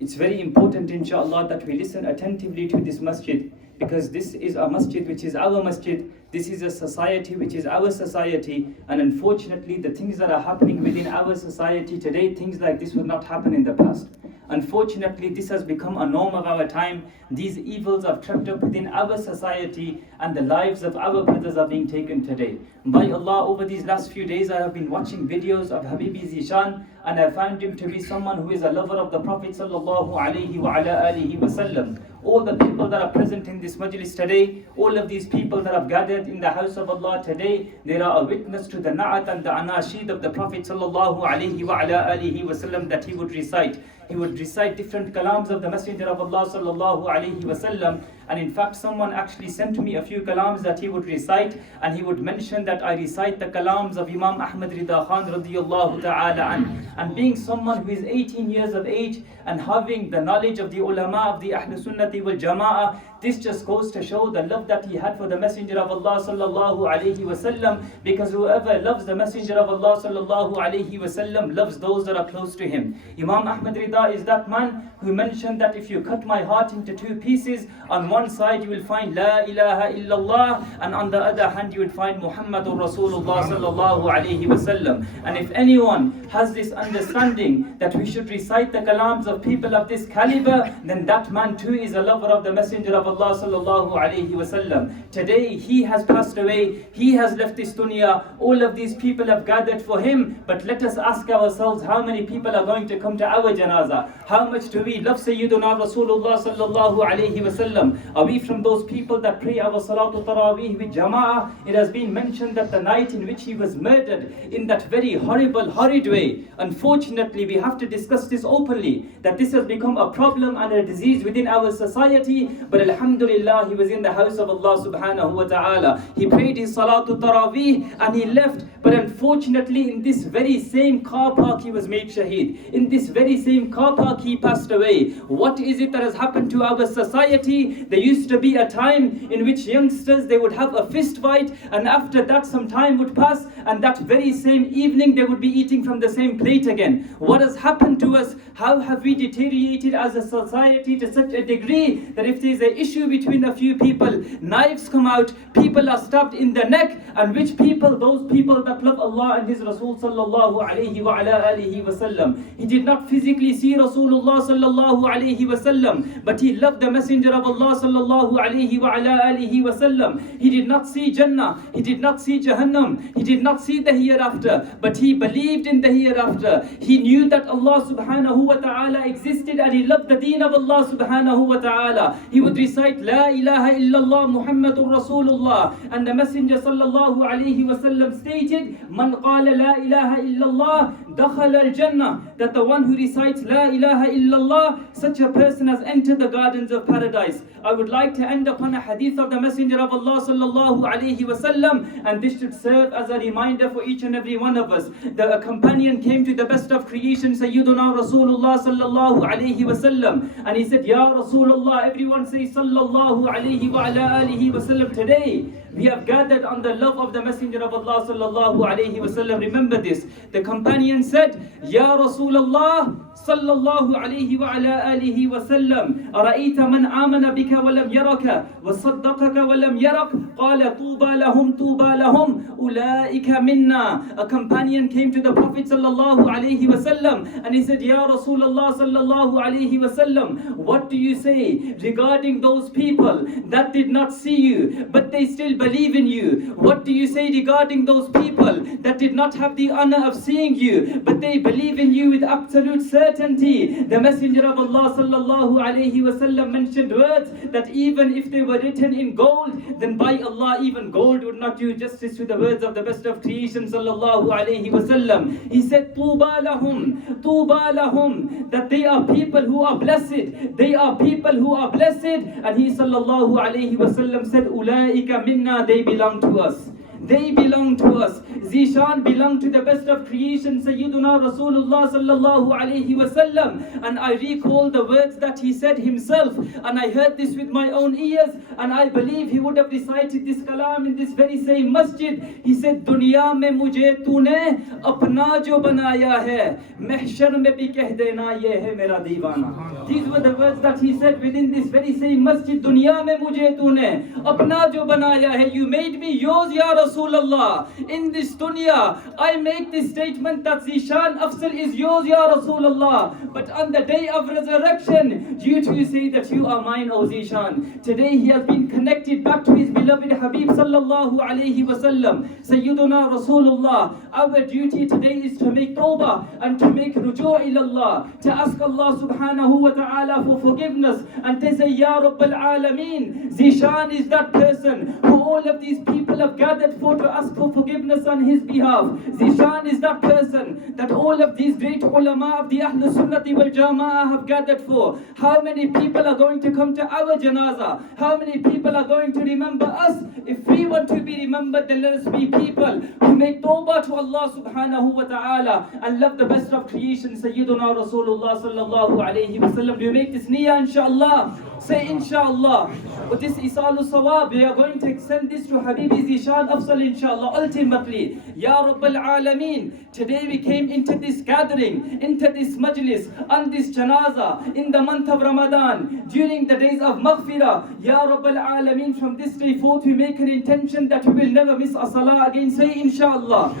It's very important inshallah that we listen attentively to this masjid, because this is a masjid which is our masjid. This is a society which is our society, and unfortunately the things that are happening within our society today, things like this would not happen in the past. Unfortunately, this has become a norm of our time. These evils have crept up within our society, and the lives of our brothers are being taken today. By Allah, over these last few days I have been watching videos of Habibi Zeeshan, and I found him to be someone who is a lover of the Prophet sallallahu alaihi wa ala alihi wa sallam. All the people that are present in this majlis today, all of these people that have gathered in the house of Allah today, they are a witness to the na'at and the anashid of the Prophet sallallahu alaihi wa ala alihi wa sallam that he would recite. He would recite different kalams of the Messenger of Allah sallallahu alaihi wa sallam, and in fact someone actually sent me a few kalams that he would recite, and he would mention that I recite the kalams of Imam Ahmad Rida Khan radiyallahu ta'ala an. And being someone who is 18 years of age and having the knowledge of the ulama of the Ahl Sunnati wal Jama'ah, this just goes to show the love that he had for the Messenger of Allah sallallahu alaihi wasallam, because whoever loves the Messenger of Allah sallallahu alaihi wasallam loves those that are close to him. Imam Ahmad Rida is that man who mentioned that if you cut my heart into 2 pieces, on one side you will find La ilaha illallah, and on the other hand you will find Muhammadur Rasulullah sallallahu alaihi wasallam. And if anyone has this understanding that we should recite the kalams of people of this caliber, then that man too is a lover of the Messenger of Allah sallallahu alayhi wa sallam. Today he has passed away, he has left this dunya, all of these people have gathered for him, but let us ask ourselves, how many people are going to come to our janaza? How much do we love Sayyiduna Rasulullah sallallahu alayhi wa sallam? Are we from those people that pray our salatu tarawih with jama'ah? It has been mentioned that the night in which he was murdered in that very horrible, horrid way, unfortunately we have to discuss this openly, that this has become a problem and a disease within our society, but alhamdulillah he was in the house of Allah subhanahu wa ta'ala. He prayed his salatu tarawih and he left, but unfortunately in this very same car park he was made shaheed. In this very same car park he passed away. What is it that has happened to our society? There used to be a time in which youngsters, they would have a fist fight, and after that some time would pass, and that very same evening they would be eating from the same plate again. What has happened to us? How have we deteriorated as a society to such a degree that if there is an issue between a few people, knives come out, people are stabbed in the neck, and which people? Those people that love Allah and His Rasul sallallahu alayhi wa ala alihi wa sallam. He did not physically see Rasulullah sallallahu alayhi wa sallam, but he loved the Messenger of Allah sallallahu alayhi wa ala alihi wa sallam. He did not see Jannah, he did not see Jahannam, he did not see the hereafter, but he believed in the hereafter. He knew that Allah subhanahu wa ta'ala existed, and he loved the deen of Allah subhanahu wa ta'ala. He would recite La ilaha illallah Muhammadur Rasulullah, and the Messenger sallallahu alayhi wa sallam stated, Man qala la ilaha illallah dakhala al-jannah, that the one who recites La ilaha illallah, such a person has entered the gardens of paradise. I would like to end upon a hadith of the Messenger of Allah sallallahu alayhi wa sallam, and this should serve as a reminder for each and every one of us. The companion came to the best of creation, Sayyiduna Rasulullah sallallahu alayhi wa sallam, and he said, Ya Rasulullah, everyone say sallallahu alayhi wa ala alihi wa sallam. Today we have gathered on the love of the Messenger of Allah sallallahu alayhi wa sallam. Remember this. The companion said, Ya Rasulullah sallallahu alayhi wa ala alihi wa sallam, Ara'ita man amana bika wa lam yaraka wa saddaqaka wa lam yarak, qala tuba lahum ulaika minna. A companion came to the Prophet sallallahu alayhi wa sallam and he said, Ya Rasulullah sallallahu alayhi wa sallam, what do you say regarding those people that did not see you but they still believe in you? What do you say regarding those people that did not have the honor of seeing you but they believe in you with absolute certainty? The Messenger of Allah sallallahu alayhi wa sallam mentioned words that even if they were written in gold, then by Allah even gold would not do justice to the words of the best of creation sallallahu alayhi wa sallam. He said, Tuba lahum, that they are people who are blessed, they are people who are blessed. And he sallallahu alayhi wa sallam said, Ulaika minna, they belong to us. They belong to us. Zeeshan belonged to the best of creation, Sayyiduna Rasulullah sallallahu alayhi wa sallam. And I recall the words that he said himself, and I heard this with my own ears, and I believe he would have recited this kalam in this very same masjid. He said, Dunya mein mujhe tune apna jo banaya hai, mahshar mein bhi keh dena ye hai mera deewana. These were the words that he said within this very same masjid. Dunya mein mujhe tune apna jo banaya hai, you made me yours, Ya Rasulullah. In this dunya, I make this statement that Zeeshan Afzal is yours, Ya Rasulullah. But on the day of resurrection, due to you say that you are mine, O Zeeshan. Today he has been connected back to his beloved Habib sallallahu alayhi wa sallam, Sayyiduna Rasulullah. Our duty today is to make tawbah and to make ruju' ilallah, to ask Allah subhanahu wa ta'ala for forgiveness, and to say, Ya Rabbal Alameen, Zeeshan is that person who all of these people have gathered for to ask for forgiveness on his behalf. Zeeshan is that person that all of these great ulama of the Ahlul Sunnati wal Jama'ah have gathered for. How many people are going to come to our janaza? How many people are going to remember us? If we want to be remembered, then let us be people who make tawbah to Allah subhanahu wa ta'ala and love the best of creation, Sayyiduna Rasulullah sallallahu alayhi wa sallam. Do you make this niyyah, inshallah? Say inshallah. But this Isalu Sawab, we are going to extend this to Habibi Zeeshan Afzal, inshallah. Ultimately, Ya Rabbal Alameen, today we came into this gathering, into this majlis, on this janaza, in the month of Ramadan, during the days of Maghfirah. Ya Rabbal Alameen, from this day forth we make an intention that we will never miss a salah again. Say inshallah.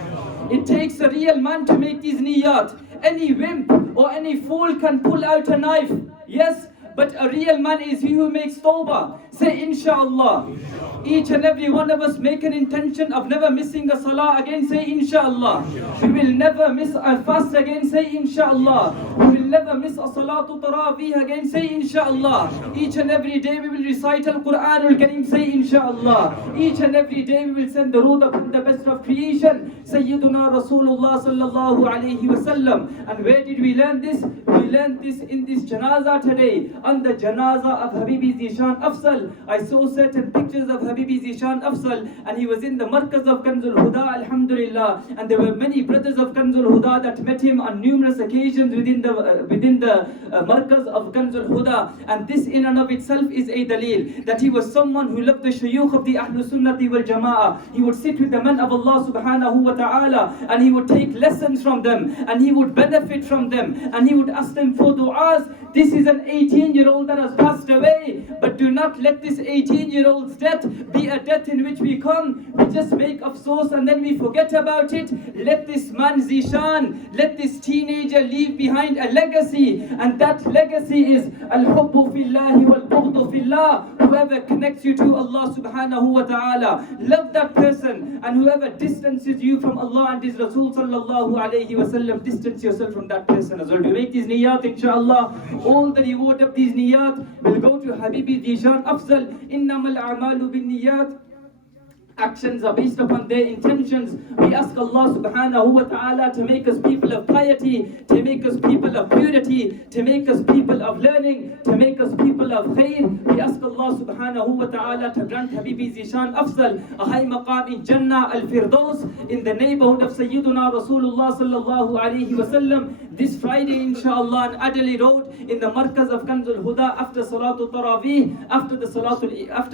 It takes a real man to make these niyat. Any wimp or any fool can pull out a knife. Yes, but a real man is he who makes tawbah. Say inshallah. Each and every one of us make an intention of never missing a salah again. Say inshallah. We will never miss a fast again. Say inshallah. We will never miss a salatu tarawih again. Say inshallah. Each and every day we will recite al-Quran al-Kareem. Say inshallah. Each and every day we will send durood upon the best of creation, Sayyiduna Rasulullah sallallahu alayhi wa sallam. And where did we learn this? We learned this in this Janaza today, on the Janaza of Habibi Zeeshan Afzal. I saw certain pictures of Habibi Zeeshan Afzal, and he was in the Markaz of Kanzul Huda, alhamdulillah. And there were many brothers of Kanzul Huda that met him on numerous occasions within the Markaz of Kanzul Huda. And this in and of itself is a dalil that he was someone who loved the shuyukh of the Ahlul Sunnati wal Jama'ah. He would sit with the men of Allah subhanahu wa ta'ala, and he would take lessons from them, and he would benefit from them, and he would ask them for du'as. This is an 18-year-old that has passed away, but do not let this 18-year-old's death be a death in which we just make afsos and then we forget about it. Let this man Zeeshan, let this teenager leave behind a legacy, and that legacy is al-hubbu fillahi wal-bughdu fillah. Whoever connects you to Allah subhanahu wa ta'ala, love that person, and whoever distances you from Allah and His Rasul sallallahu alayhi wa sallam, distance yourself from that person as well. To make these niyat, inshallah, all the reward of these niyat will go to Habibi Zeeshan Afzal. Innamal a'malu bin niyat. Actions are based upon their intentions. We ask Allah subhanahu wa ta'ala to make us people of piety, to make us people of purity, to make us people of learning, to make us people of khair. We ask Allah subhanahu wa ta'ala to grant Habibi Zeeshan Afzal a high maqam in Jannah al-Firdaus, in the neighborhood of Sayyiduna Rasulullah sallallahu alayhi wa sallam, this Friday inshallah on Adali Road in the Markaz of Kanzul Huda, after Salatul Tarawih, after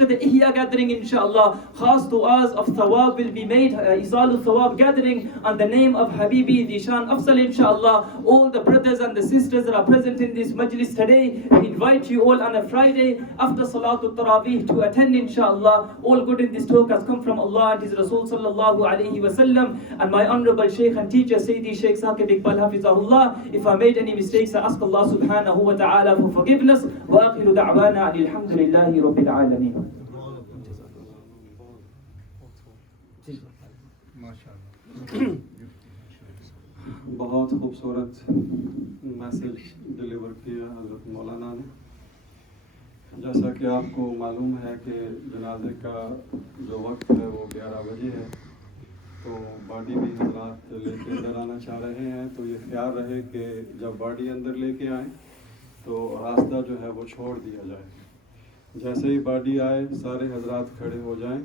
the Ihya gathering inshallah. Khas du'as of thawab will be made, Izalul Thawab gathering on the name of Habibi Zeeshan Afzal inshallah. All the brothers and the sisters that are present in this majlis today, we invite you all on a Friday after Salatul Tarawih to attend inshallah. All good in this talk has come from Allah and His Rasul sallallahu alayhi wa sallam, and my honorable Shaykh and teacher Sayyidi Shaykh Saqib Iqbal Hafizahullah. If I made any mistakes, I ask Allah subhanahu wa ta'ala for forgiveness. Wa akhiru da'wana alhamdulillahi rabbil alameen. بہت خوبصورت message deliver کیا حضرت مولانا نے. جیسا کہ آپ کو معلوم ہے کہ جنازے کا جو وقت ہے وہ 11 بجے ہے, تو باڈی بھی حضرات لے کے اندر آنا چاہ رہے ہیں, تو یہ خیال رہے کہ جب باڈی اندر لے کے آئیں تو راستہ جو ہے وہ چھوڑ دیا جائے. جیسے ہی باڈی آئے سارے حضرات کھڑے ہو جائیں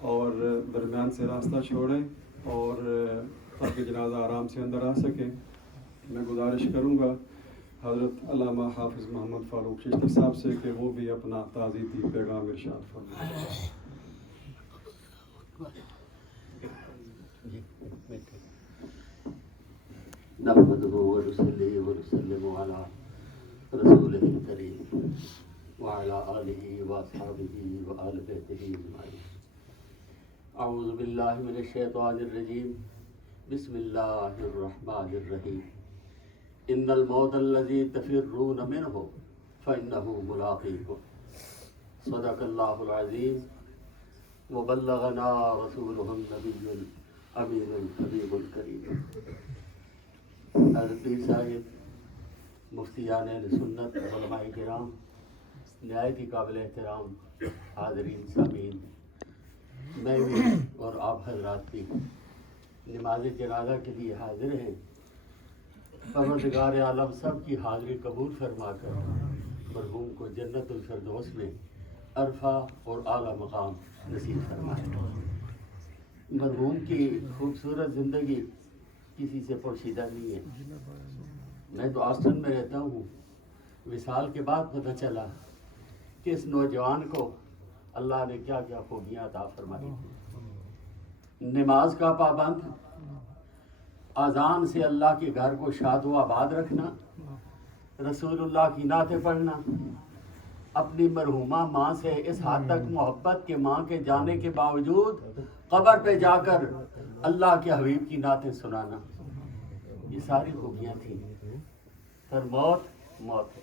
اور درمیان سے راستہ چھوڑیں, اور تاکہ جنازہ آرام سے اندر آ سکے. میں گزارش کروں گا حضرت علامہ حافظ محمد فاروق چشتی صاحب سے کہ وہ بھی اپنا تعزیتی پیغام ارشاد فرمائیں. نحمده ونصلي ونسلم على رسوله الكريم وعلى آله وأصحابه وآل بيته أجمعين. أعوذ بالله من الشيطان الرجيم. بسم الله الرحمن الرحيم. إن الموت الذي تفرون منه فإنه ملاقيكم. صدق الله العظيم وبلغنا رسوله النبي الأمين الحبيب الكريم. حضرت پیر صاحب, مفتیان اہل سنت, علماء کرام, نہایت ہی قابل احترام حاضرین سامعین, میں بھی اور آپ حضرات بھی نماز جنازہ کے لیے حاضر ہیں. پروردگار عالم سب کی حاضری قبول فرما کر مرحوم کو جنت الفردوس میں عرفہ اور اعلیٰ مقام نصیب فرمائے. مرحوم کی خوبصورت زندگی کسی سے پوشیدہ نہیں ہے. میں تو آسٹن میں رہتا ہوں. وصال کے بعد پتہ چلا کہ اس نوجوان کو اللہ نے کیا کیا خوبیاں عطا فرمائی. نماز کا پابند, اذان سے اللہ کے گھر کو شاد و آباد رکھنا, رسول اللہ کی نعتیں پڑھنا, اپنی مرحومہ ماں سے اس حد تک محبت کہ ماں کے جانے کے باوجود قبر پہ جا کر اللہ کے حبیب کی نعتیں سنانا, یہ ساری خوبیاں تھیں. پر موت موت ہے.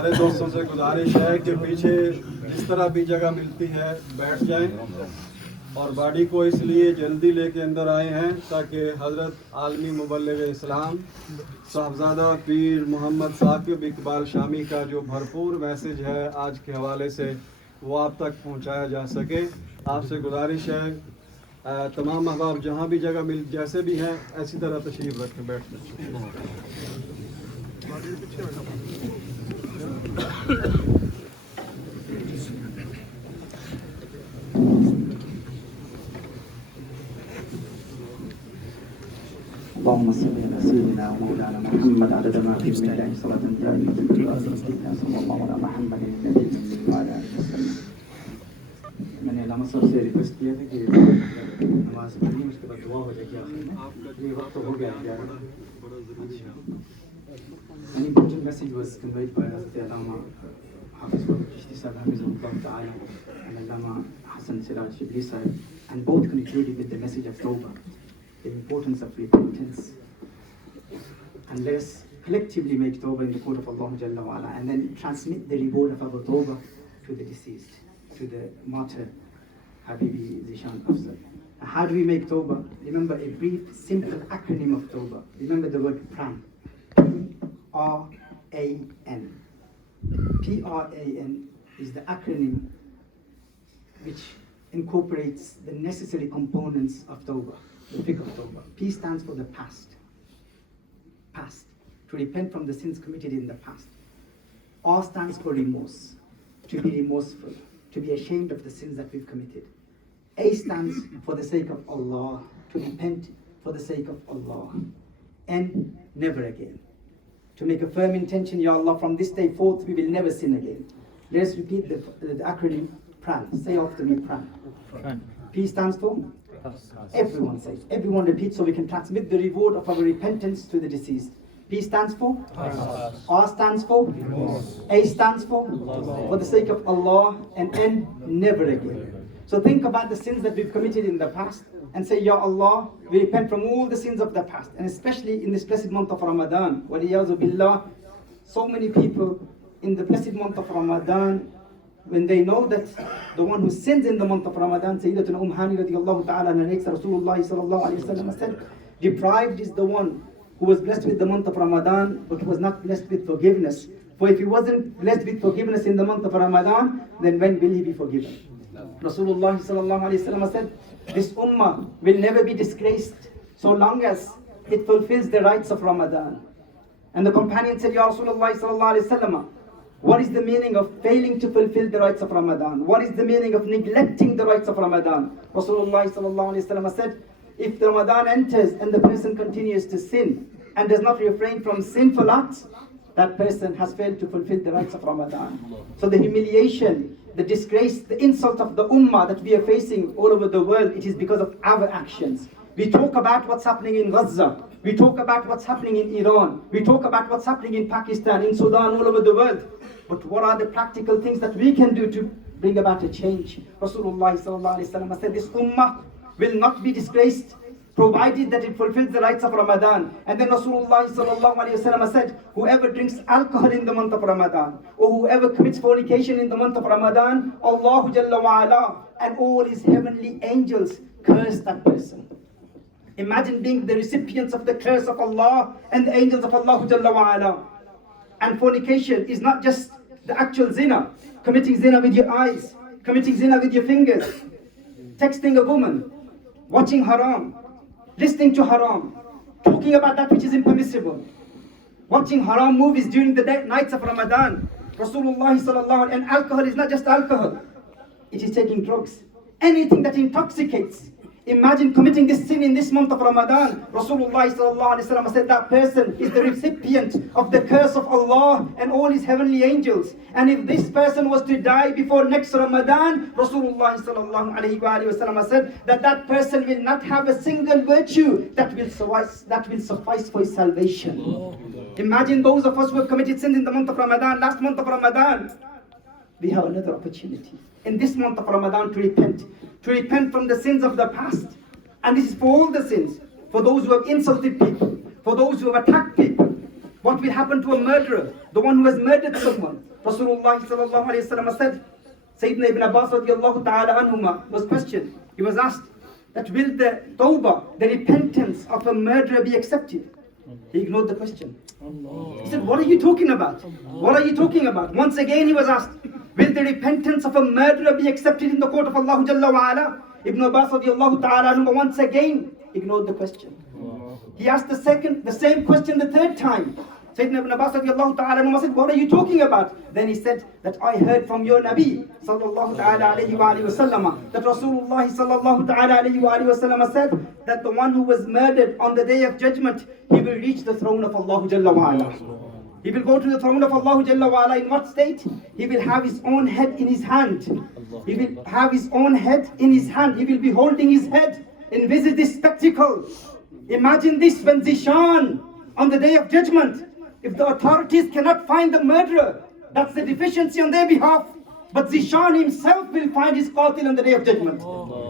سارے دوستوں سے گزارش ہے کہ پیچھے جس طرح بھی جگہ ملتی ہے بیٹھ جائیں، اور باڈی کو اس لیے جلدی لے کے اندر آئے ہیں تاکہ حضرت عالمی مبلغ اسلام صاحبزادہ پیر محمد ثاقب اقبال شامی کا جو بھرپور میسج ہے آج کے حوالے سے وہ آپ تک پہنچایا جا سکے۔ آپ سے گزارش ہے تمام احباب جہاں بھی جگہ مل جیسے بھی ہیں ایسی طرح تشریف رکھیں، بیٹھ جائیں۔ اللهم صل على سيدنا ومولانا محمد عدد ما في علم الله صلاة دائمة صلى الله على محمد النبي وعلى آله وسلم۔ میں نے علامہ صاحب سے ریکویسٹ کیا تھا کہ نماز پڑھنی اس کے بعد دعا ہو جائے گی آخر میں، یہ وقت ہو گیا ہے۔ An important message was conveyed by Allama Hafiz Hafizahullah Ta'ala and Allama Hassan Siraj Shibli Sahib, and both concluded with the message of Tawbah, the importance of repentance. And let us collectively make Tawbah in the court of Allah Jalla wa Ala, and then transmit the reward of our Tawbah to the deceased, to the martyr Habibi Zeeshan Afzal. How do we make Tawbah? Remember a brief, simple acronym of Tawbah. Remember the word Pran. P-R-A-N. P-R-A-N is the acronym which incorporates the necessary components of Tawbah, the fiqh of Tawbah. P stands for the past. Past. To repent from the sins committed in the past. R stands for remorse. To be remorseful. To be ashamed of the sins that we've committed. A stands for the sake of Allah. To repent for the sake of Allah. N, never again. To make a firm intention, Ya Allah, from this day forth we will never sin again. Let us repeat the acronym PRAN. Say after me, PRAN. P stands for? Everyone says. Everyone repeats so we can transmit the reward of our repentance to the deceased. P stands for? R stands for? A stands for? For the sake of Allah. And N, never again. So think about the sins that we've committed in the past and say, Ya Allah, we repent from all the sins of the past, and especially in this blessed month of Ramadan. Waliyazu billah, so many people in the blessed month of Ramadan, when they know that the one who sins in the month of Ramadan, Sayyidatuna Hani radiyallahu ta'ala narrates that Rasulullah sallallahu alayhi wa sallam said, deprived is the one who was blessed with the month of Ramadan, but was not blessed with forgiveness. For if he wasn't blessed with forgiveness in the month of Ramadan, then when will he be forgiven? Rasulullah sallallahu alayhi wa sallam said, this ummah will never be disgraced so long as it fulfills the rights of Ramadan. And the companion said, Ya Rasulullah sallallahu alayhi wa sallam, what is the meaning of failing to fulfill the rights of Ramadan? What is the meaning of neglecting the rights of Ramadan? Rasulullah sallallahu alayhi wa sallam said, if the Ramadan enters and the person continues to sin and does not refrain from sinful acts, that person has failed to fulfill the rights of Ramadan. So the humiliation, the disgrace, the insult of the ummah that we are facing all over the world, it is because of our actions. We talk about what's happening in Gaza. We talk about what's happening in Iran. We talk about what's happening in Pakistan, in Sudan, all over the world. But what are the practical things that we can do to bring about a change? Rasulullah sallallahu alaihi wasallam said, this ummah will not be disgraced provided that it fulfills the rights of Ramadan. And then Rasulullah sallallahu alaihi wasallam said, whoever drinks alcohol in the month of Ramadan, or whoever commits fornication in the month of Ramadan, Allah Jalla wa Ala and all his heavenly angels curse that person. Imagine being the recipients of the curse of Allah and the angels of Allah Jalla wa Ala. And fornication is not just the actual zina, committing zina with your eyes, committing zina with your fingers, texting a woman, watching haram, listening to haram, talking about that which is impermissible, watching haram movies during the nights of Ramadan. Rasulullah sallallahu alaihi wasallam, and alcohol is not just alcohol, it is taking drugs, anything that intoxicates. Imagine committing this sin in this month of Ramadan. Rasulullah sallallahu alaihi wasallam said that person is the recipient of the curse of Allah and all his heavenly angels. And if this person was to die before next Ramadan, Rasulullah sallallahu alaihi wasallam said that that person will not have a single virtue that will suffice for his salvation. Imagine those of us who have committed sins in the month of Ramadan, last month of Ramadan. We have another opportunity in this month of Ramadan to repent from the sins of the past. And this is for all the sins, for those who have insulted people, for those who have attacked people. What will happen to a murderer, the one who has murdered someone? Rasulullah sallallahu alayhi wa sallam said, Sayyidina Ibn Abbas radiallahu ta'ala anhuma was questioned. He was asked that will the tawbah, the repentance of a murderer be accepted? He ignored the question. He said, what are you talking about? What are you talking about? Once again he was asked, will the repentance of a murderer be accepted in the court of Allah Jalla wa Ala? Ibn Abbas radiallahu ta'ala anhuma once again ignored the question. He asked the same question the third time. Sayyidina Ibn Abbas radiallahu ta'ala anhuma said, what are you talking about? Then he said that I heard from your Nabi sallallahu ta'ala alayhi wa alihi wa sallam that Rasulullah sallallahu ta'ala alayhi wa alihi wa sallam said that the one who was murdered on the day of judgment, he will reach the throne of Allah Jalla wa Ala. He will go to the throne of Allah Jalla wa Ala. In what state? He will have his own head in his hand. He will have his own head in his hand. He will be holding his head. Envisage this spectacle. Imagine this when Zeeshan on the day of judgment, if the authorities cannot find the murderer, that's the deficiency on their behalf. But Zeeshan himself will find his qatil on the day of judgment.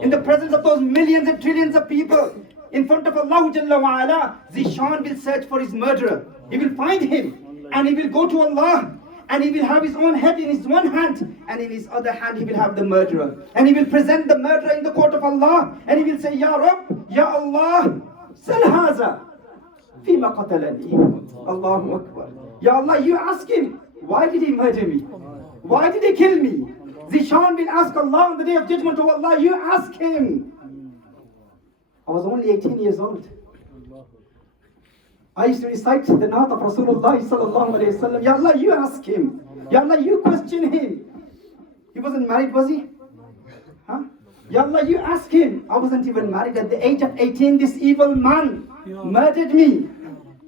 In the presence of those millions and trillions of people, in front of Allah Jalla wa Ala, Zeeshan will search for his murderer. He will find him and he will go to Allah and he will have his own head in his one hand and in his other hand he will have the murderer. And he will present the murderer in the court of Allah and he will say, Ya Rabb, Ya Allah, Sal haza. Fima qatalani. Allahu Akbar. Ya Allah, you ask him, why did he murder me? Why did he kill me? Zeeshan will ask Allah on the day of judgment, oh Allah, you ask him. I was only 18 years old. I used to recite the naat of Rasulullah sallallahu alayhi wa sallam. Ya Allah, you ask him. Ya Allah, you question him. He wasn't married, was he? Huh? Ya Allah, you ask him. I wasn't even married. At the age of 18, this evil man murdered me.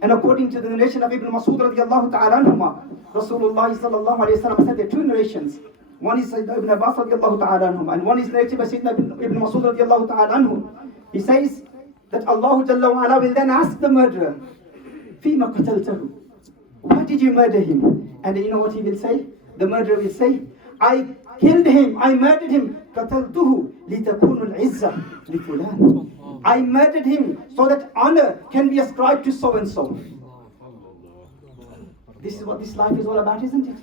And according to the narration of Ibn Masud radiallahu ta'ala anhuma, Rasulullah sallallahu alayhi wa sallam said there are two narrations. One is Ibn Abbas radiallahu ta'ala anhuma, and one is narrated by Sayyidina Ibn Masud radiallahu ta'ala anhu. He says that Allah Jalla wa Ala will then ask the murderer, Fima qataltahu. Why did you murder him? And you know what he will say? The murderer will say, I killed him, I murdered him. Qataltuhu litakunu al-izza li fulan. I murdered him so that honor can be ascribed to so and so. This is what this life is all about, isn't it?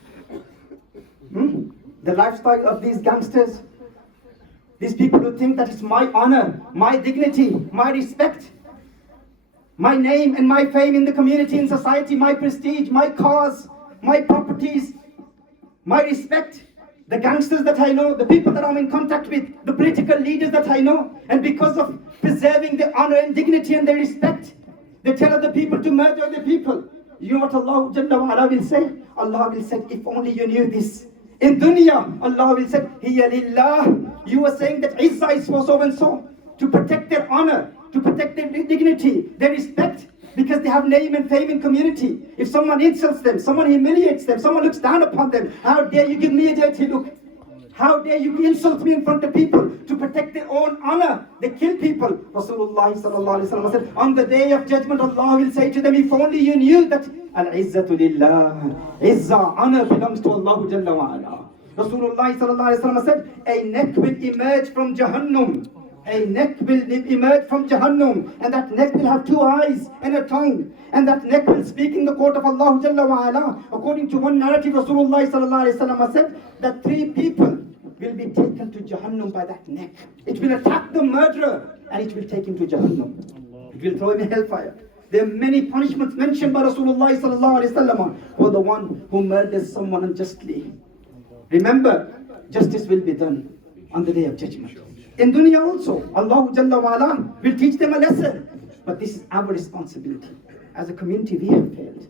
The lifestyle of these gangsters, these people who think that it's my honor, my dignity, my respect, my name and my fame in the community, in society, my prestige, my cause, my properties, my respect. The gangsters that I know, the people that I'm in contact with, the political leaders that I know, and because of preserving their honor and dignity and their respect, they tell other people to murder other people. You know what Allah Jalla wa Ala will say? Allah will say, if only you knew this. In dunya, Allah will say, Hiya lillah. You are saying that Izzah is for so and so, to protect their honor, to protect their dignity, their respect, because they have name and fame in community. If someone insults them, someone humiliates them, someone looks down upon them, how dare you give me a dirty look? How dare you insult me in front of people? To protect their own honor, they kill people. Rasulullah sallallahu alaihi wasallam said, on the day of judgment, Allah will say to them, if only you knew that al-izzatu lillah, izzah, honor belongs to Allah Jalla wa Ala. Rasulullah sallallahu alaihi wasallam said, a neck will emerge from Jahannam. A neck will emerge from Jahannam, and that neck will have two eyes and a tongue, and that neck will speak in the court of Allah Jalla wa Ala. According to one narrative, Rasulullah sallallahu alaihi wasallam said that 3 people will be taken to Jahannam by that neck. It will attack the murderer and it will take him to Jahannam. It will throw him in hellfire. There are many punishments mentioned by Rasulullah sallallahu alaihi wasallam for the one who murders someone unjustly. Remember, justice will be done on the day of judgment. In dunya also, Allah Jalla wa Ala will teach them a lesson. But this is our responsibility. As a community, we have failed.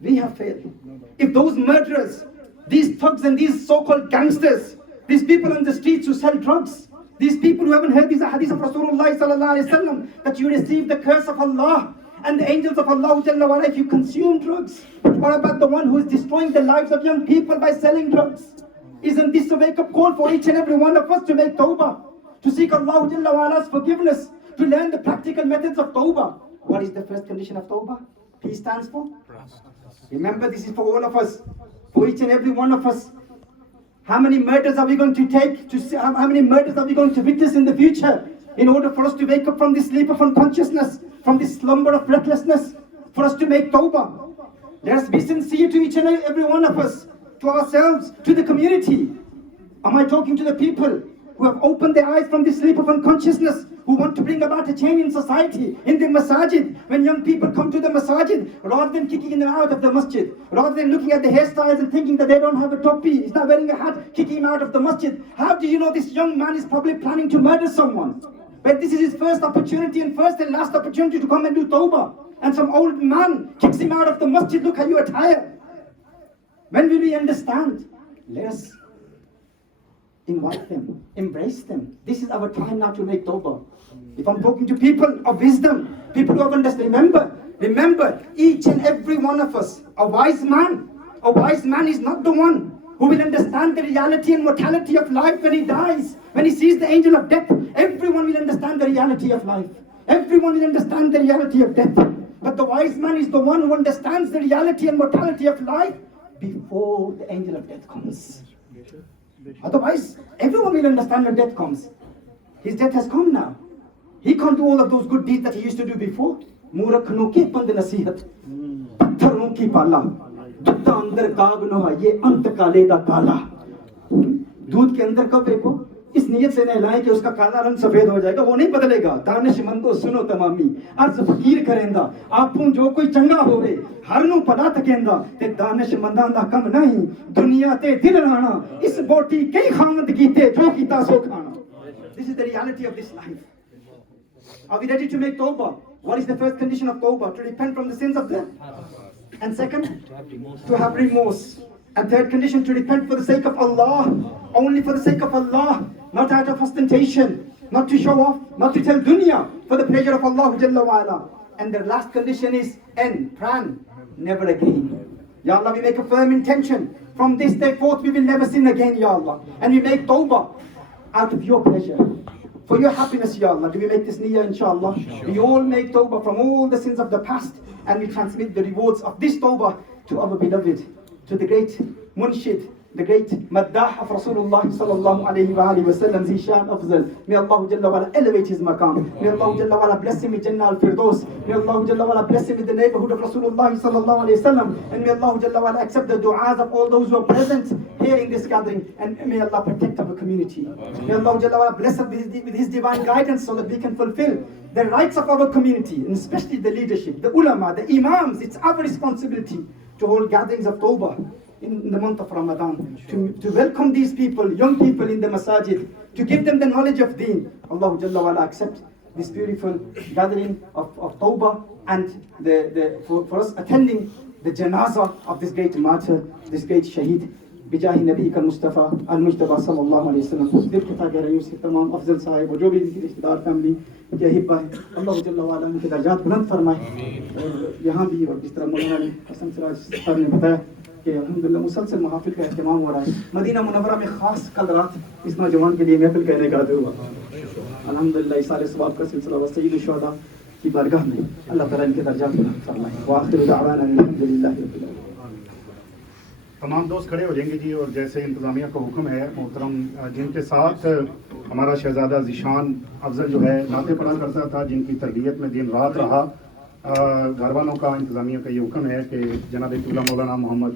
We have failed. If those murderers, these thugs and these so-called gangsters, these people on the streets who sell drugs, these people who haven't heard these hadiths of Rasulullah sallallahu alaihi wasallam, that you receive the curse of Allah and the angels of Allah Jalla wa Ala if you consume drugs. What about the one who is destroying the lives of young people by selling drugs? Isn't this a wake-up call for each and every one of us to make tawbah? To seek Allah Jalla wa Ala's forgiveness, to learn the practical methods of tawbah. What is the first condition of tawbah? P stands for? Remember, this is for all of us, for each and every one of us. How many murders are we going to take to see, how many murders are we going to witness in the future in order for us to wake up from this sleep of unconsciousness, from this slumber of recklessness, for us to make tawbah? Let us be sincere to each and every one of us to ourselves, to the community? Am I talking to the people who have opened their eyes from the sleep of unconsciousness, who want to bring about a change in society, in the masjid? When young people come to the masjid, rather than kicking them out of the masjid, rather than looking at the hairstyles and thinking that they don't have a topi, he's not wearing a hat, kicking him out of the masjid, how do you know this young man is probably planning to murder someone? But this is his first opportunity and first and last opportunity to come and do tawbah. And some old man kicks him out of the masjid. Look how you attire. When will we understand? Let us invite them, embrace them. This is our time now to make tawbah. If I'm talking to people of wisdom, people who have understood, remember, each and every one of us, a wise man is not the one who will understand the reality and mortality of life when he dies, when he sees the angel of death. Everyone will understand the reality of life. Everyone will understand the reality of death. But the wise man is the one who understands the reality and mortality of life before the angel of death comes. Otherwise, everyone will understand when death comes. His death has come now. He can't do all of those good deeds that he used to do before. Murakhnon ki pand nasihat, pattharon ki pala, dutta andar kaag noha, ye ant kale da kala. दूध के अंदर कब देखो इस नियत से नहलाएं कि उसका काला रंग सफेद हो जाएगा, वो नहीं बदलेगा. दानिशमंदो सुनो तमामी, अर्ज फकीर करेंदा, आपूं जो कोई चंगा होवे, हर नू पला तकेंदा, ते दानिशमंदां दा कम नहीं, दुनिया ते दिल लाना, इस बोटी कई खामद कीते, जो कीता सो खाना. This is the reality of this life. Are we ready to make tawbah? What is the first condition of tawbah? To repent from the sins of the... And second, to have remorse. And third condition, to repent for the sake of Allah, only for the sake of Allah, not out of ostentation, not to show off, not to tell dunya, for the pleasure of Allah Jalla wa Ala. And the last condition is end, pran, never again. Ya Allah, we make a firm intention. From this day forth, we will never sin again, Ya Allah. And we make tawbah out of your pleasure, for your happiness, Ya Allah. Do we make this niyyah, inshallah? We all make tawbah from all the sins of the past, and we transmit the rewards of this tawbah to our beloved, to the great munshid, the great maddah of Rasulullah sallallahu alayhi wa alihi wa sallam, Zeeshan Afzal. May Allah Jalla wa Ala elevate his maqam. May Allah Jalla wa Ala bless him with Jannah al-Firdaus. May Allah Jalla wa Ala bless him with the neighborhood of Rasulullah sallallahu alayhi wa sallam. And may Allah Jalla wa Ala accept the du'as of all those who are present here in this gathering. And may Allah protect our community. May Allah Jalla wa Ala bless us with his divine guidance so that we can fulfill the rights of our community, and especially the leadership, the ulama, the imams. It's our responsibility to hold gatherings of tawbah in the month of Ramadan, to welcome these people, young people in the masjid, to give them the knowledge of deen. Allah Jalla wa Ala accept this beautiful gathering of tawbah and for us attending the Janaza of this great martyr, this great Shaheed. بجاه نبی کا مصطفیٰ المجتبیٰ صلی اللہ علیہ وسلم. دل کے تھا گہرائیوں سے تمام افضل صاحب اور جو بھی ان کی رشتہ دار فیملی کے احبہ ہیں, اللہ جل وعلا ان کے درجات بلند فرمائے. اور یہاں بھی, اور جس طرح مولانا نے پسند صاحب نے بتایا کہ الحمدللہ مسلسل محافل کا اہتمام ہو رہا ہے. مدینہ منورہ میں خاص کل رات اس نوجوان کے لیے محفل کہنے کا حاضر ہوا. الحمدللہ اثار ثواب کا سلسلہ و سید الشہداء کی بارگاہ میں اللہ تعالیٰ ان کے درجات بلند فرمائے. وآخر دعوانا الحمدللہ رب العالمین. تمام دوست کھڑے ہو جائیں گے جی. اور جیسے انتظامیہ کا حکم ہے محترم, جن کے ساتھ ہمارا شہزادہ ذیشان افضل جو ہے نعتیں پڑھا کرتا تھا, جن کی تربیت میں دن رات رہا, گھر والوں کا, انتظامیہ کا یہ حکم ہے کہ جناب مولانا محمد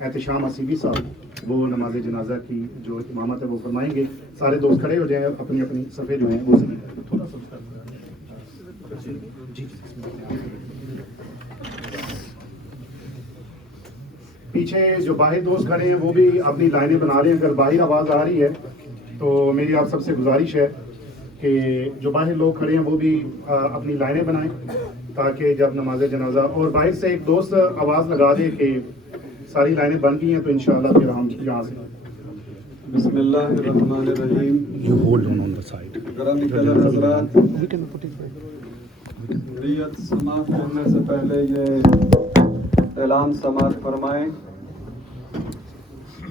احتشام حسیبی صاحب وہ نماز جنازہ کی جو امامت ہے وہ فرمائیں گے. سارے دوست کھڑے ہو جائیں, اپنی اپنی صفحے جو ہیں وہ تھوڑا سا پیچھے جو باہر دوست کھڑے ہیں وہ بھی اپنی لائنیں بنا رہے ہیں. اگر باہر آواز آ رہی ہے تو میری آپ سب سے گزارش ہے کہ جو باہر لوگ کھڑے ہیں وہ بھی اپنی لائنیں بنائیں تاکہ جب نماز جنازہ, اور باہر سے ایک دوست آواز لگا دے کہ ساری لائنیں بن گئی ہیں تو انشاءاللہ پھر ہم یہاں سے. بسم اللہ الرحمن الرحیم. کرم قدر حضرات, نیت سماعت کرنے سے پہلے یہ اعلان سماعت فرمائیں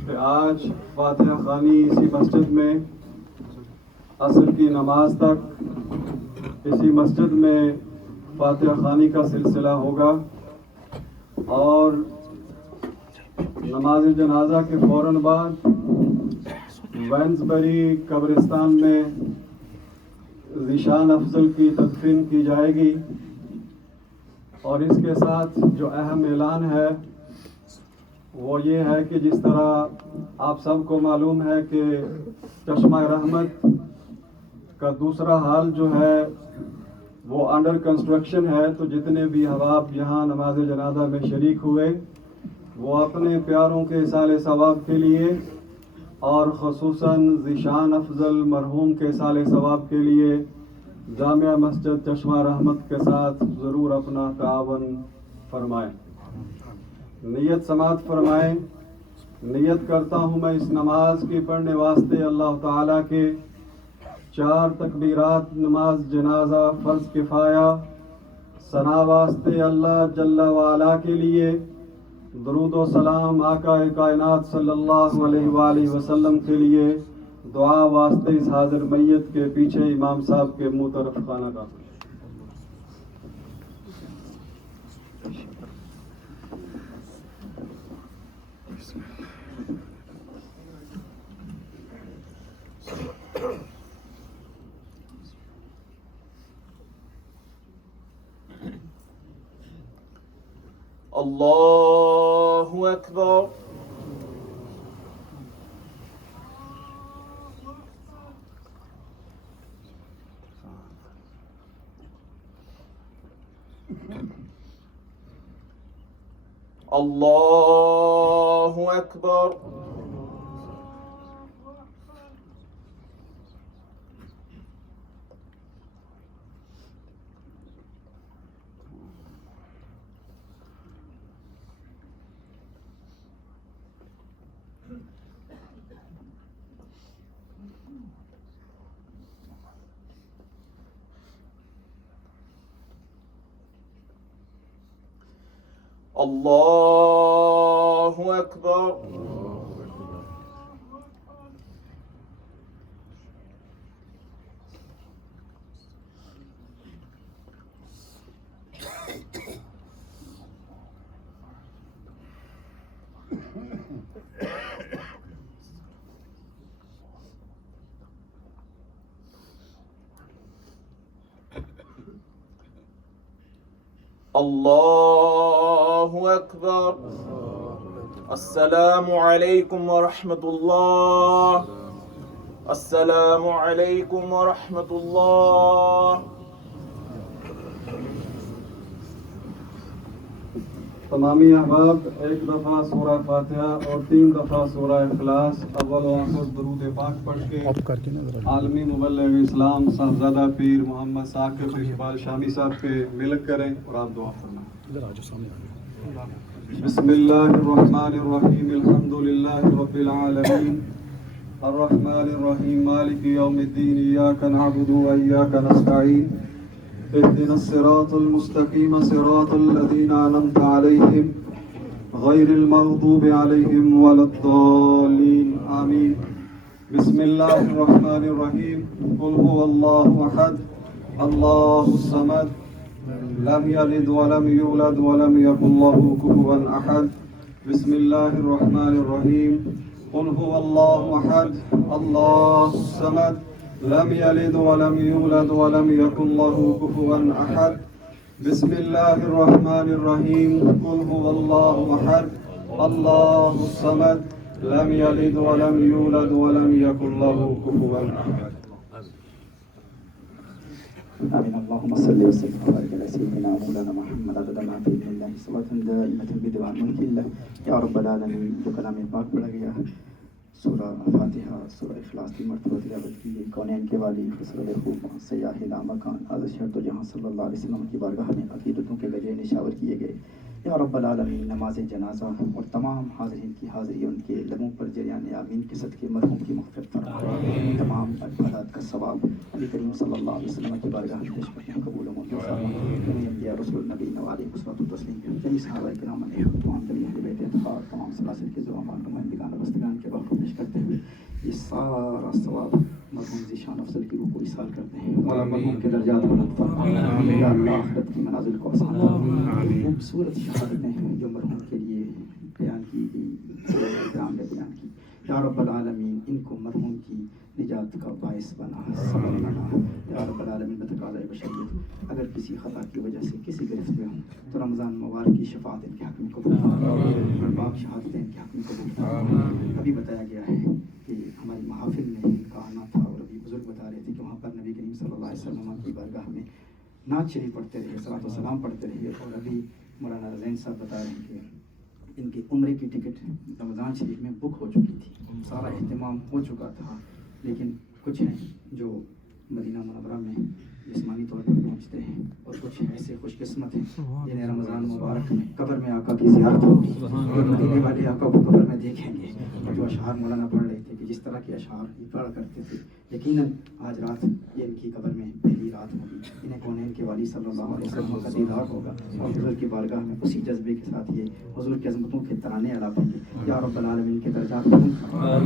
کہ آج فاتحہ خوانی اسی مسجد میں عصر کی نماز تک اسی مسجد میں فاتحہ خوانی کا سلسلہ ہوگا, اور نماز جنازہ کے فوراً بعد وینسبری قبرستان میں ذیشان افضل کی تدفین کی جائے گی. اور اس کے ساتھ جو اہم اعلان ہے وہ یہ ہے کہ جس طرح آپ سب کو معلوم ہے کہ چشمہ رحمت کا دوسرا حال جو ہے وہ انڈر کنسٹرکشن ہے، تو جتنے بھی احباب یہاں نماز جنازہ میں شریک ہوئے وہ اپنے پیاروں کے اصالِ ثواب کے لیے اور خصوصاً ذیشان افضل مرحوم کے اصالِ ثواب کے لیے جامعہ مسجد چشمہ رحمت کے ساتھ ضرور اپنا تعاون فرمائیں، نیت سماعت فرمائیں۔ نیت کرتا ہوں میں اس نماز کی پڑھنے واسطے اللہ تعالیٰ کے 4 تکبیرات نماز جنازہ فرض کفایہ، ثنا واسطے اللہ جل وعلا کے لیے، درود و سلام آقا کائنات صلی اللہ علیہ وآلہ وسلم کے لیے، دعا واسطے اس حاضر میت کے پیچھے امام صاحب کے منہ طرف خانہ کا۔ اللہ اکبر۔ اللہ اکبر۔ اللہ اکبر۔ اللہ اکبر۔ السلام علیکم ورحمۃ اللہ۔ السلام علیکم ورحمۃ اللہ۔ تمامی احباب ایک دفعہ سورہ فاتحہ اور 3 دفعہ سورہ اخلاص اول و آخر درود پاک پڑھ کے عالمی مبلغ اسلام صاحبزادہ پیر محمد ثاقب اقبال شامی صاحب پہ ملک کریں اور آپ دعا فرمائیں۔ بسم اللہ الرحمن الرحیم، الحمد للہ رب العالمین، الرحمن الرحیم، مالک یوم الدین، ایاک نعبد و ایاک نستعین، اهدنا الصراط المستقیم صراط الذین انعمت علیہم غیر المغضوب علیہم ولا الضالین آمین۔ بسم اللہ الرحمن الرحیم، قل هو اللہ احد اللہ الصمد لم یلد ولم یولد ولم یکن له کفوا احد۔ بسم اللہ الرحمن الرحیم، قل هو اللہ احد اللہ الصمد لم يلد ولم يولد ولم يكن له كفوا أحد۔ بسم الله الرحمن الرحيم، قل هو الله أحد الله الصمد لم يلد ولم يولد ولم يكن له كفوا أحد۔ آمين۔ اللهم صل وسلم وبارك على سيدنا مولانا محمد عدد ما في علم الله صلاة دائمة بدوام ملك الله یا رب العالمین۔ جو کلام پاک پڑھا گیا سورہ فاتحہ سورہ اخلاص کی مرتبہ تلاوت کی گئی، کونین کے والی خسرو خوب سیاح لامکان حضرت شہر جہاں صلی اللہ علیہ وسلم کی بارگاہ میں عقیدتوں کے گجے نشاور کیے گئے یا رب العالمین۔ نماز جنازہ اور تمام حاضرین کی حاضری ان کے لبوں پر جریان آمین کے صدقے مرحوم کی مغفرت فرما، تمام عبادات کا ثواب علی کریم صلی اللہ علیہ وسلم کی بارگاہ میں پیش کرتے ہیں، قبول و منظور فرما۔ انبیاء رسول نبی علیہ الصلوۃ والتسلیم، جمیع صحابہ کرام علیہم، تمام جمیع اہل بیت اطہار، تمام سلاسل کے زعماء، نمائندگان و بستگان کے بخت پیش کرتے ہوئے یہ سارا ثواب مرحوم ذیشان افضل کی روح کو اصال کرتے ہیں۔ مولا مرحوم کے درجات بلند فرما، یا اللہ آخرت کی منازل کو آسان فرما۔ خوبصورت شہادتیں ہیں جو مرحوم کے لیے بیان کی گئی، کرام نے بیان کی، یا رب العالمین ان کو مرحوم کی نجات کا باعث بنا، سبب بنا۔ یا رب العالمین بتقاضۂ بشریت اگر کسی خطا کی وجہ سے کسی گرفت میں ہوں تو رمضان مبارک کی شفاعت ان کے حق میں قبول فرما اور پاک شہادتیں ان کے حق میں قبول فرما. ابھی بتایا گیا ہے کہ ہماری محافل میں ان کا آنا تھا اور ابھی بزرگ بتا رہے تھے کہ وہاں پر نبی کریم صلی اللہ علیہ وسلم کی بارگاہ میں نعت شریف پڑھتے رہے, صلاۃ و سلام پڑھتے رہے. اور ابھی مولانا رضین صاحب بتا رہے ہیں کہ ان کی عمرے کی ٹکٹ رمضان شریف میں بک ہو چکی تھی, سارا اہتمام ہو چکا تھا, لیکن کچھ ہیں جو مدینہ منورہ میں جسمانی طور پر پہنچتے ہیں اور کچھ ایسے خوش قسمت ہیں جنہیں رمضان مبارک میں قبر میں آقا کی زیارت ہوگی, اور مدینے والے آقا کو قبر میں دیکھیں گے. اور جو اشعار مولانا پڑھ رہے تھے کہ جس طرح کے اشعار یہ پڑھا کرتے تھے, یقیناً آج رات یہ ان کی قبر میں پہلی رات ہوگی. انہیں کونین کے والی صلی اللہ علیہ وسلم کا دیدار ہوگا اور حضور کی بارگاہ میں اسی جذبے کے ساتھ یہ حضور کی عظمتوں کے ترانے ادا کریں گے. یا رب العالمین کے درجات بلند فرما,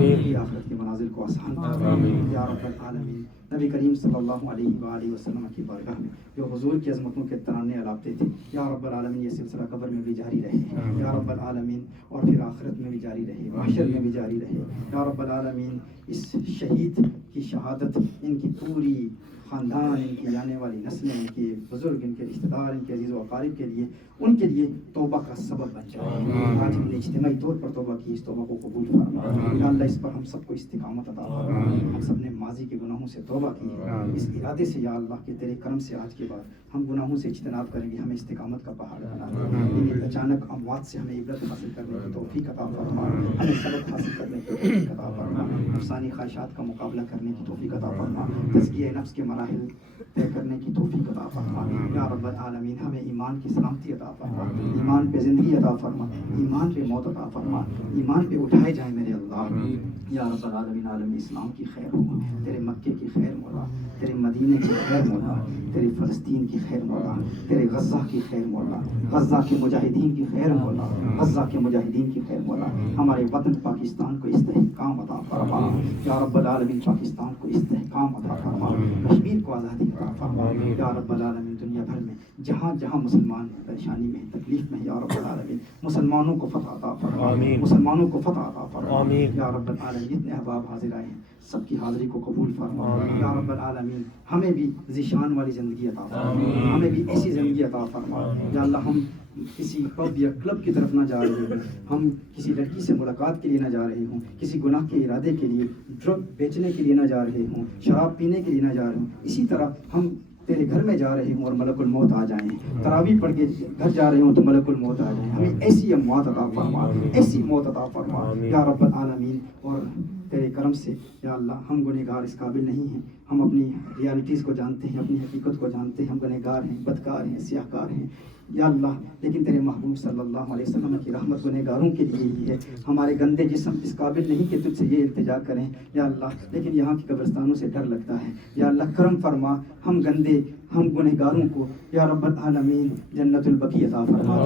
آخرت کے منازل کو آسان فرما. یا رب العالمین نبی کریم صلی اللہ علیہ وآلہ وسلم کی بارگاہ میں جو حضور کی عظمتوں کے ترانے الاپتے تھے, یا رب العالمین یہ سلسلہ قبر میں بھی جاری رہے, یا رب العالمین, اور پھر آخرت میں بھی جاری رہے, محشر میں بھی جاری رہے. یا رب العالمین اس شہید کی شہادت ان کی پوری خاندان, ان کی جانے والی نسلیں, ان کے بزرگ, ان کے رشتہ دار, ان کے عزیز و اقارب کے لیے, ان کے لیے توبہ کا سبب بن جائے. آج ہم نے اجتماعی طور پر توبہ کی, اس توبہ کو قبول فرما. یا اللہ اس پر ہم سب کو استقامت عطا فرما. ہم سب نے ماضی کے گناہوں سے توبہ کی ہے, اس ارادے سے یا اللہ کہ تیرے کرم سے آج کے بعد ہم گناہوں سے اجتناب کریں گے, ہمیں استقامت کا پہاڑ بنا دے. ان اچانک اموات سے ہمیں عبرت حاصل کرنے کی توفیق عطا فرما, ہمیں سبق حاصل کرنے کی توفیق عطا فرما, نفسانی خواہشات کا مقابلہ کرنے کی توفیق عطا فرما, تزکیہ نفس کے مراحل طے کرنے کی توفیق عطا فرما. یا رب العالمین ہمیں ایمان کی سلامتی عطا فرما, ایمان پہ زندگی عطا فرما, ایمان پہ موت عطا فرما, ایمان پہ اٹھائے جائیں میرے اللہ. یا رب العالمین عالم اسلام کی خیر ہو, تیرے مکے کی خیر مولا, تیرے مدینے کی خیر مولا, تیری فلسطین کی خیر مولا, تیرے غزہ کی خیر مولا, غزہ کے مجاہدین کی خیر مولا, غزہ کے مجاہدین کی خیر مولا. ہمارے وطن پاکستان کو استحکام عطا فرما. یا رب العالمین پاکستان کو استحکام عطا فرما, کشمیر کو آزادی عطا فرما. یا رب العالمین دنیا بھر میں جہاں جہاں مسلمان پریشانی میں, تکلیف میں, یا رب العالمین مسلمانوں کو فتح عطا فرما, مسلمانوں کو فتح عطا فرما. یا رب العالمین جتنے احباب حاضر آئے ہیں سب کی حاضری کو قبول فرما. یا رب العالمین ہمیں بھی ذیشان والی زندگی عطا فرما, ہمیں بھی ایسی زندگی عطا فرما. یا اللہ ہم کسی پب یا کلب کی طرف نہ جا رہے ہوں, ہم کسی لڑکی سے ملاقات کے لیے نہ جا رہے ہوں, کسی گناہ کے ارادے کے لیے, ڈرگ بیچنے کے لیے نہ جا رہے ہوں, شراب پینے کے لیے نہ جا رہے ہوں. اسی طرح ہم تیرے گھر میں جا رہے ہوں اور ملک الموت آ جائیں, تراویح پڑھ کے گھر جا رہے ہوں تو ملک الموت آ جائیں. ہمیں ایسی اموات عطا فرما, ایسی موت عطا فرما. یا رب العالمین اور تیرے کرم سے یا اللہ ہم گنہگار اس قابل نہیں ہیں, ہم اپنی ریالٹیز کو جانتے ہیں, اپنی حقیقت کو جانتے ہیں, ہم گنہگار ہیں, بدکار ہیں, سیاہکار ہیں یا اللہ, لیکن تیرے محبوب صلی اللہ علیہ وسلم کی رحمت گنہگاروں کے لیے ہی ہے. ہمارے گندے جسم اس قابل نہیں کہ تجھ سے یہ التجا کریں یا اللہ, لیکن یہاں کی قبرستانوں سے ڈر لگتا ہے. یا اللہ کرم فرما, ہم گندے, ہم گنہگاروں کو یا رب العالمین جنت البقیع عطا فرما,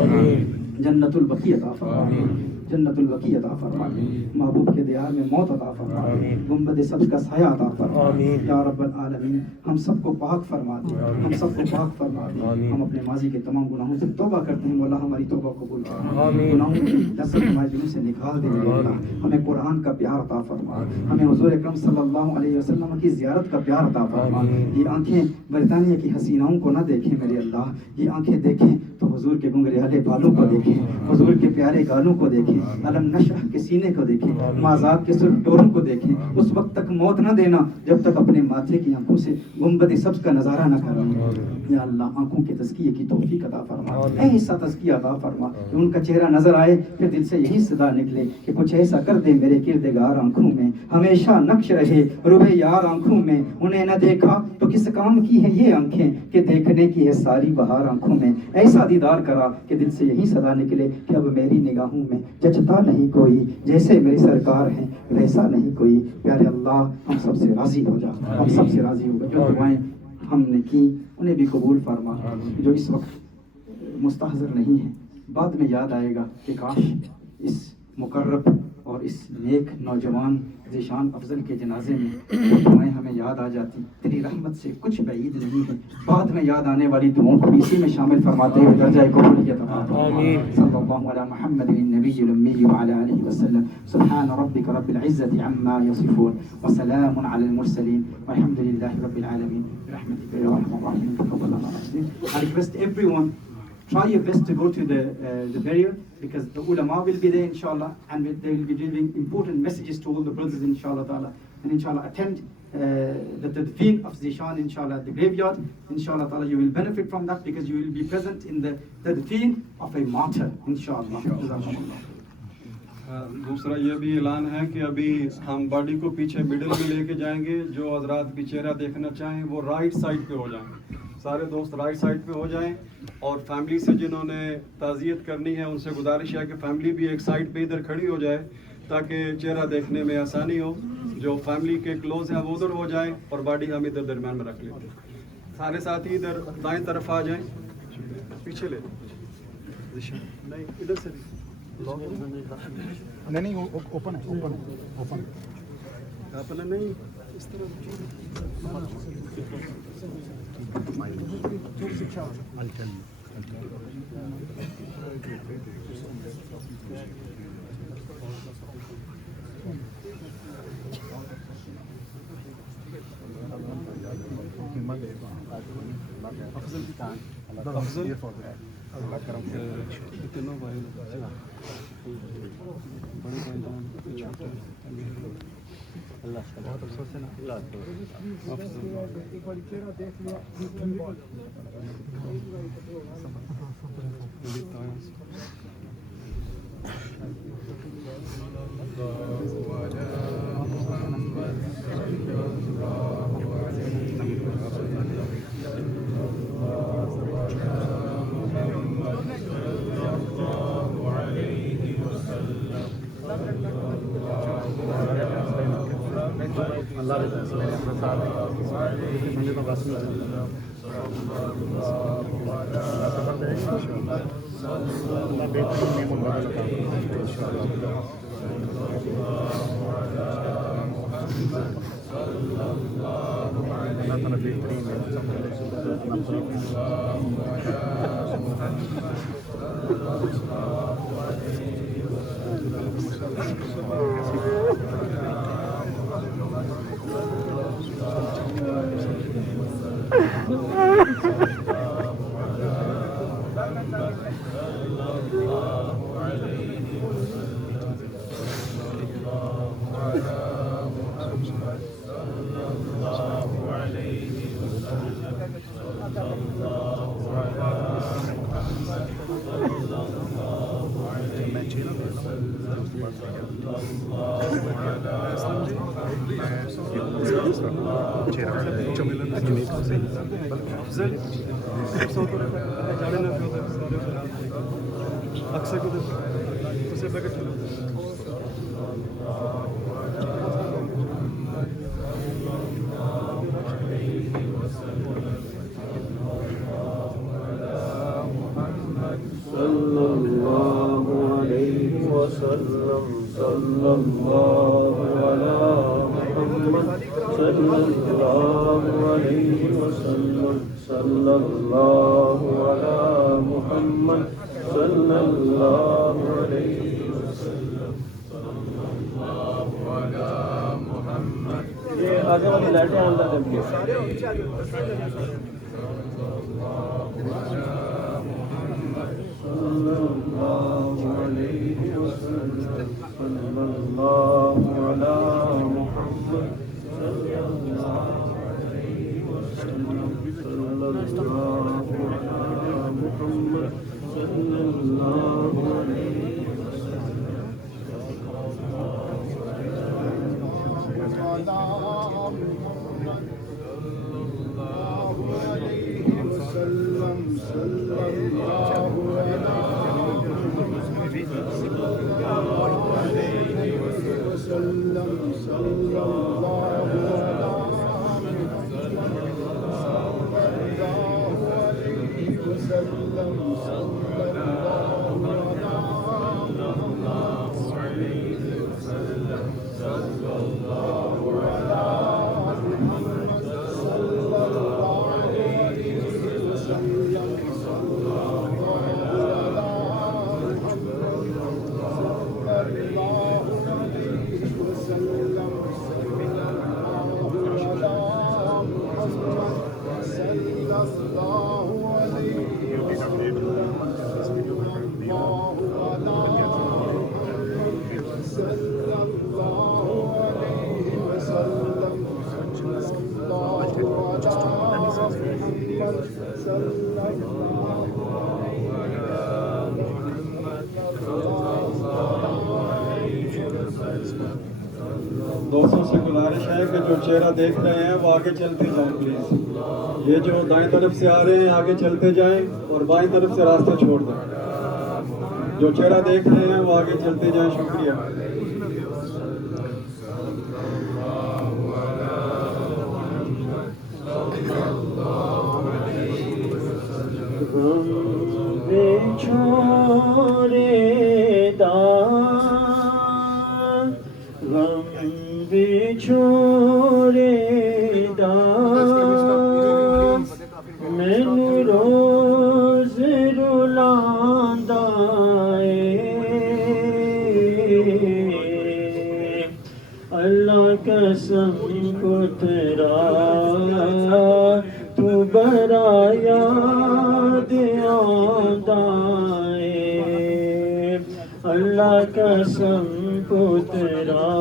جنت البقیع عطا فرما, جنت البقیع عطا فرما. محبوب کے دیار میں موت عطا فرما, گنبد سبز کا سایہ عطا فرما. یا رب العالمین ہم سب کو پاک فرما دے, ہم سب کو پاک فرما دے. ہم اپنے ماضی کے تمام گناہوں سے توبہ کرتے ہیں, مولا ہماری توبہ قبول فرما, گناہوں کی لذت ہمارے دلوں سے نکال دے مولا. ہمیں قرآن کا پیار عطا فرما, ہمیں حضور اکرم صلی اللہ علیہ وسلم کی زیارت کا پیار عطا فرما. یہ آنکھیں برطانیہ کی حسیناؤں کو نہ دیکھیں میرے اللہ, یہ آنکھیں دیکھیں تو حضور کے گنگریالے بالوں کو دیکھیں, حضور کے پیارے گالوں کو دیکھیں, علم نشرح کے سینے کو دیکھیں, مازاد کے سرخ ڈوروں کو دیکھیں. اس وقت تک موت نہ دینا جب تک اپنے ماتھے کی آنکھوں سے گنبد سبز کا نظارہ نہ کرنا. یا اللہ آنکھوں کے تزکیے کی توفیق عطا فرما, ایسا تزکیہ عطا فرما کہ ان کا چہرہ نظر آئے پھر دل سے یہی صدا نکلے کہ کچھ ایسا کر دے میرے کردگار آنکھوں میں, ہمیشہ نقش رہے روح یار آنکھوں میں. انہیں نہ دیکھا تو کس کام کی ہے یہ آنکھیں کہ دیکھنے کی ہے ساری بہار آنکھوں میں. ایسا دیدار کرا کہ دل سے یہی صدا نکلے کہ اب میری نگاہوں میں جچتا نہیں کوئی, جیسے میری سرکار ہیں ویسا نہیں کوئی. پیارے اللہ ہم سب سے راضی ہو جا, ہم سب سے راضی ہو جا. جو دعائیں ہم نے کی انہیں بھی قبول فرما, جو اس وقت مستحضر نہیں ہیں بعد میں یاد آئے گا کہ کاش اس مقرب اور اس نیک نوجوان ذیشان افضل کے جنازے میں وہ دعائیں ہمیں یاد آ جاتی. تیری رحمت سے کچھ بعید نہیں ہے. بعد میں یاد آنے والی دعاؤں کو اسی میں شامل فرماتے ہوئے درجہ قبولیت عطا فرما. صلی اللہ علی محمد النبی الامی وعلی آلہ وسلم. سبحان ربک رب العزة عما یصفون وسلام علی المرسلین والحمد للہ رب العالمین برحمتک یا ارحم الراحمین. تقبل اللہ منا. I request everyone, try your best to go to the burial, because the ulama will be there inshallah, and they will be giving important messages to all the brothers inshallah ta'ala, and inshallah attend the tadfeen of Zeeshan inshallah at the graveyard inshallah ta'ala. You will benefit from that because you will be present in the tadfeen of a martyr inshallah. دوسرا یہ بھی اعلان ہے کہ ابھی ہم body کو پیچھے مڈل میں لے کے جائیں گے. جو حضرات بھی چہرہ دیکھنا چاہیں وہ رائٹ سائڈ پہ ہو جائیں. سارے دوست رائٹ سائڈ پہ ہو جائیں. اور فیملی سے جنہوں نے تعزیت کرنی ہے ان سے گزارش ہے کہ فیملی بھی ایک سائڈ پہ ادھر کھڑی ہو جائے تاکہ چہرہ دیکھنے میں آسانی ہو. جو فیملی کے کلوز ہیں وہ ادھر ہو جائیں اور باڈی ہم ادھر درمیان میں رکھ لیں. سارے ساتھی ادھر دائیں طرف آ جائیں. پیچھے لے نہیں ادھر سے نہیں اوپن ہے اپنا نہیں اس طرح. آگے والی لائٹیں آن کر دیں. دوستوں سے گزارش ہے کہ جو چہرہ دیکھ رہے ہیں وہ آگے چلتے جائیں پلیز. یہ جو دائیں طرف سے آ رہے ہیں آگے چلتے جائیں اور بائیں طرف سے راستہ چھوڑ دیں. جو چہرہ دیکھ رہے ہیں وہ آگے چلتے جائیں. شکریہ. چھوڑے دا مینو روز رلاندا اللہ قسم پترا تو بڑا یاد آندا اللہ قسم پترا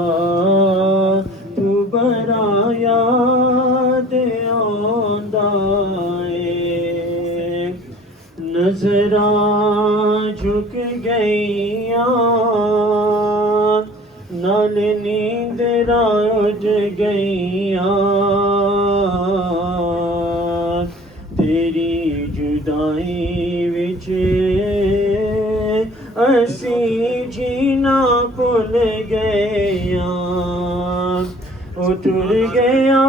تو بڑا یاد آندا نظراں جھک گئیاں نال نیند اٹھ گئیاں تیری جدائی وچ اسی جینا بھول گئیاں. ٹر گیا